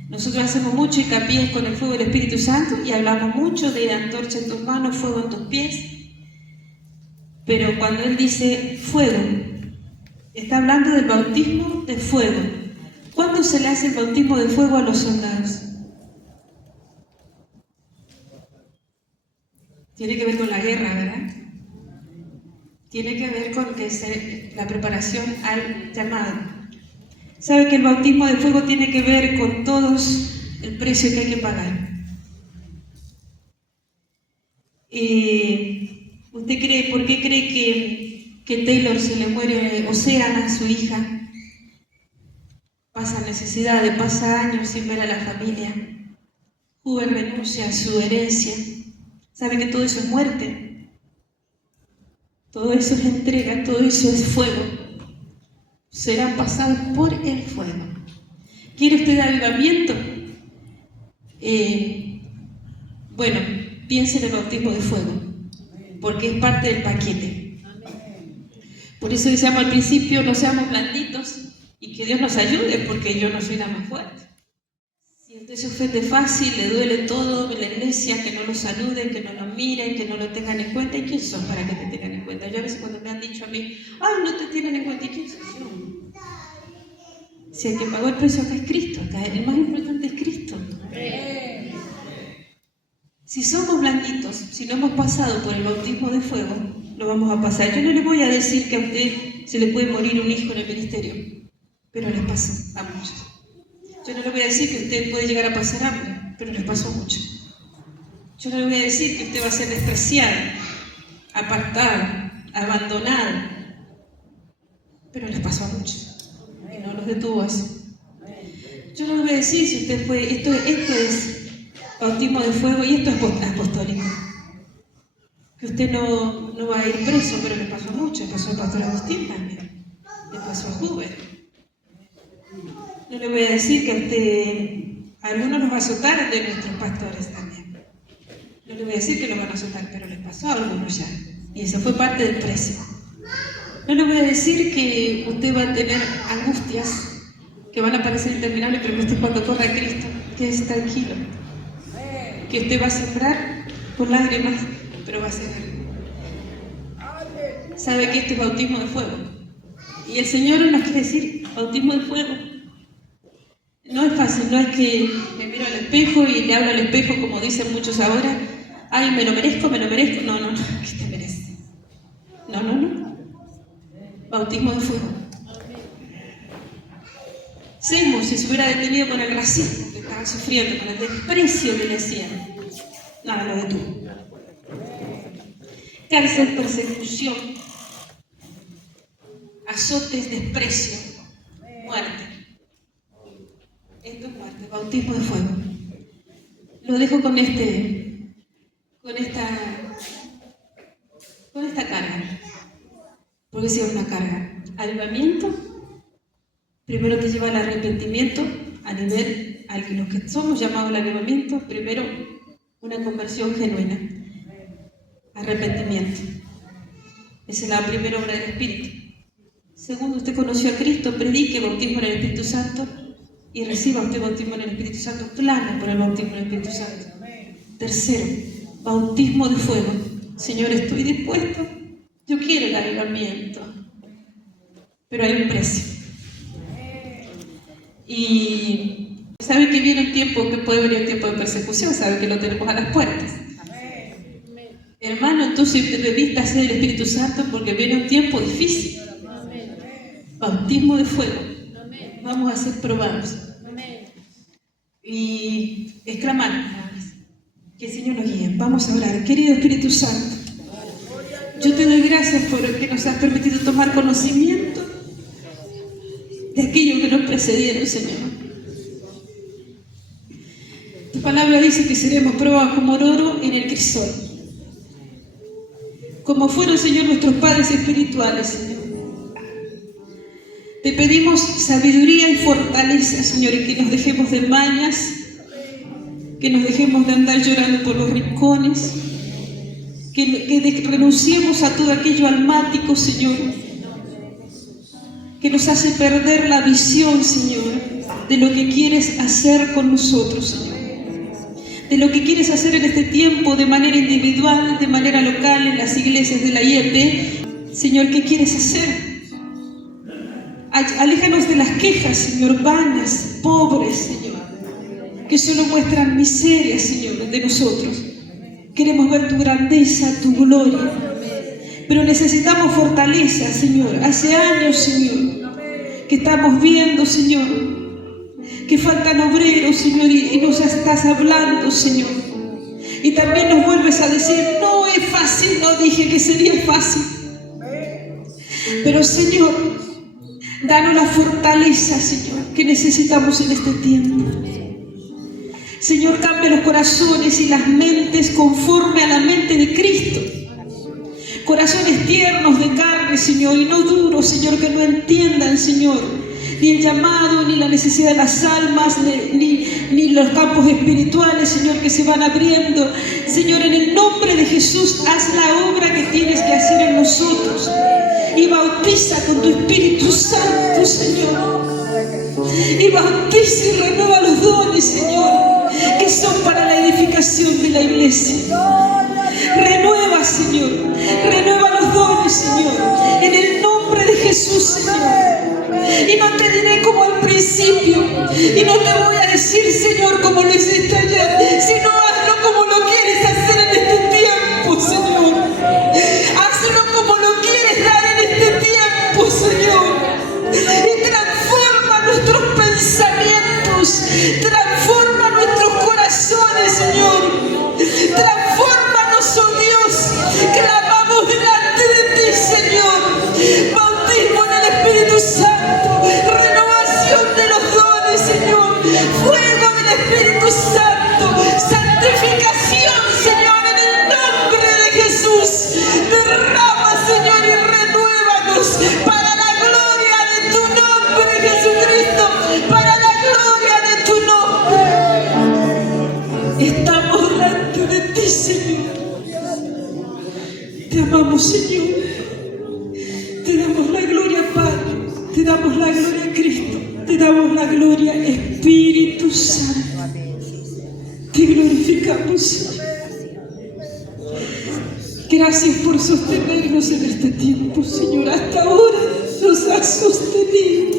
Nosotros hacemos mucho hincapié con el fuego del Espíritu Santo y hablamos mucho de antorcha en tus manos, fuego en tus pies. Pero cuando él dice fuego, está hablando del bautismo de fuego. ¿Cuándo se le hace el bautismo de fuego a los soldados? Tiene que ver con la guerra, ¿verdad? Tiene que ver con la preparación al llamado. ¿Sabe que el bautismo de fuego tiene que ver con todos el precio que hay que pagar? ¿Usted cree, por qué cree que Taylor se le muere Oceana, su hija? Pasa necesidades, pasa años sin ver a la familia. Hoover renuncia a su herencia. ¿Sabe que todo eso es muerte? Todo eso es entrega, todo eso es fuego. Serán pasados por el fuego. ¿Quiere usted avivamiento? Bueno, piense en el bautismo de fuego, porque es parte del paquete. Por eso decíamos al principio, no seamos blanditos y que Dios nos ayude, porque yo no soy la más fuerte. Si usted se ofende fácil, le duele todo en la iglesia, que no lo saluden, que no lo miren, que no lo tengan en cuenta. ¿Y quién son para que te tengan en cuenta? Yo a veces cuando me han dicho a mí, ay, no te tienen en cuenta, ¿y quién soy yo? Si el que pagó el precio acá es Cristo, acá el más importante es Cristo. Si somos blanditos, si no hemos pasado por el bautismo de fuego, lo vamos a pasar. Yo no le voy a decir que a usted se le puede morir un hijo en el ministerio, pero les pasó a muchos. Yo no le voy a decir que usted puede llegar a pasar hambre, pero les pasó mucho. Yo no le voy a decir que usted va a ser despreciado, apartado, abandonado, pero les pasó a muchos. Y no los detuvo así. Yo no le voy a decir si usted fue, esto es bautismo de fuego y esto es apostólico. Que usted no va a ir preso, pero le pasó mucho, le pasó al pastor Agustín también, le pasó a Hoover. No le voy a decir que a usted, a algunos nos va a azotar de nuestros pastores también. No le voy a decir que lo van a azotar, pero les pasó a algunos ya. Y eso fue parte del precio. No le voy a decir que usted va a tener angustias que van a parecer interminables, pero que usted cuando corra a Cristo, que es tranquilo. Que usted va a sembrar con lágrimas, pero va a ser. Sabe que esto es bautismo de fuego. Y el Señor nos quiere decir bautismo de fuego. No es fácil, no es que me miro al espejo y le hablo al espejo como dicen muchos ahora. Ay, me lo merezco. No, ¿qué te mereces? No. Bautismo de fuego. Seymour, si se hubiera detenido con el racismo que estaba sufriendo, con el desprecio que le hacían, nada lo detuvo. Cárcel, persecución, azotes, desprecio, muerte. Esto es muerte, bautismo de fuego. Lo dejo con esta carga, porque si es una carga. Avivamiento, primero te lleva al arrepentimiento, a nivel a los que somos llamados al avivamiento, primero una conversión genuina, arrepentimiento. Esa es la primera obra del Espíritu. Segundo, usted conoció a Cristo, predique bautismo en el Espíritu Santo y reciba usted bautismo en el Espíritu Santo, clame por el bautismo en el Espíritu Santo. Tercero, bautismo de fuego. Señor, estoy dispuesto, yo quiero el avivamiento, pero hay un precio. Y sabe que viene un tiempo, que puede venir un tiempo de persecución, sabe que lo tenemos a las puertas. Hermano, entonces revista del Espíritu Santo porque viene un tiempo difícil. Bautismo de fuego. Vamos a ser probados. Y exclamar, que el Señor nos guíe. Vamos a orar. Querido Espíritu Santo, yo te doy gracias por que nos has permitido tomar conocimiento de aquello que nos precedieron, Señor. Tu palabra dice que seremos probados como oro en el crisol. Como fueron, Señor, nuestros padres espirituales, Señor. Te pedimos sabiduría y fortaleza, Señor, y que nos dejemos de mañas, que nos dejemos de andar llorando por los rincones, que renunciemos a todo aquello almático, Señor, que nos hace perder la visión, Señor, de lo que quieres hacer con nosotros, Señor. De lo que quieres hacer en este tiempo de manera individual, de manera local, en las iglesias de la IEP. Señor, ¿qué quieres hacer? Aléjanos de las quejas, Señor, vanas, pobres, Señor, que solo muestran miseria, Señor, de nosotros. Queremos ver tu grandeza, tu gloria, pero necesitamos fortaleza, Señor. Hace años, Señor, que estamos viendo, Señor, que faltan obreros, Señor, y nos estás hablando, Señor. Y también nos vuelves a decir, no es fácil, no dije que sería fácil. Pero Señor, danos la fortaleza, Señor, que necesitamos en este tiempo. Señor, cambia los corazones y las mentes conforme a la mente de Cristo. Corazones tiernos de carne, Señor, y no duros, Señor, que no entiendan, Señor, ni el llamado, ni la necesidad de las almas, ni los campos espirituales, Señor, que se van abriendo. Señor, en el nombre de Jesús, haz la obra que tienes que hacer en nosotros. Y bautiza con tu Espíritu Santo, Señor. Y bautiza y renueva los dones, Señor, que son para la edificación de la iglesia. Renueva, Señor. Renueva los dones, Señor. En el nombre de Jesús, Señor. Y no te diré como al principio. Y no te voy a decir, Señor, como lo hiciste ayer, sino hazlo como lo quieres hacer en este tiempo, Señor. Hazlo como lo quieres dar en este tiempo, Señor. Y transforma nuestros pensamientos. Transforma nuestros corazones, Señor. Transfórmanos, oh Dios. Clamamos delante de ti, Señor. Bautismo en el Espíritu Santo. Renovación de los dones, Señor. Fuego del Espíritu Santo. Santificación, Señor, en el nombre de Jesús. Derrama, Señor, y renuévanos para la gloria de tu nombre, Jesucristo. Para la gloria de tu nombre. Estamos delante de ti, Señor. Te amamos, Señor. Te damos la gloria, Padre. Te damos la gloria, Cristo. Te damos la gloria, Espíritu Santo. Te glorificamos, Señor. Gracias por sostenernos en este tiempo, Señor. Hasta ahora nos has sostenido.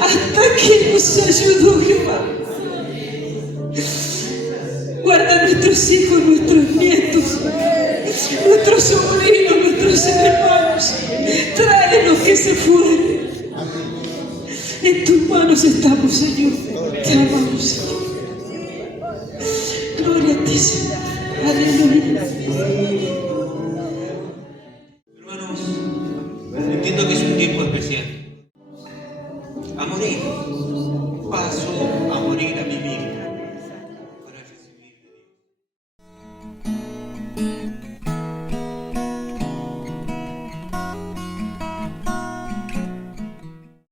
Hasta aquí nos ayudó, Jehová. Guarda a nuestros hijos, nuestros nietos, nuestros sobrinos, nuestros hermanos. Trae los que se fueron. En tus manos estamos, Señor. Te amamos, Señor. Gloria a ti, Señor. Aleluya.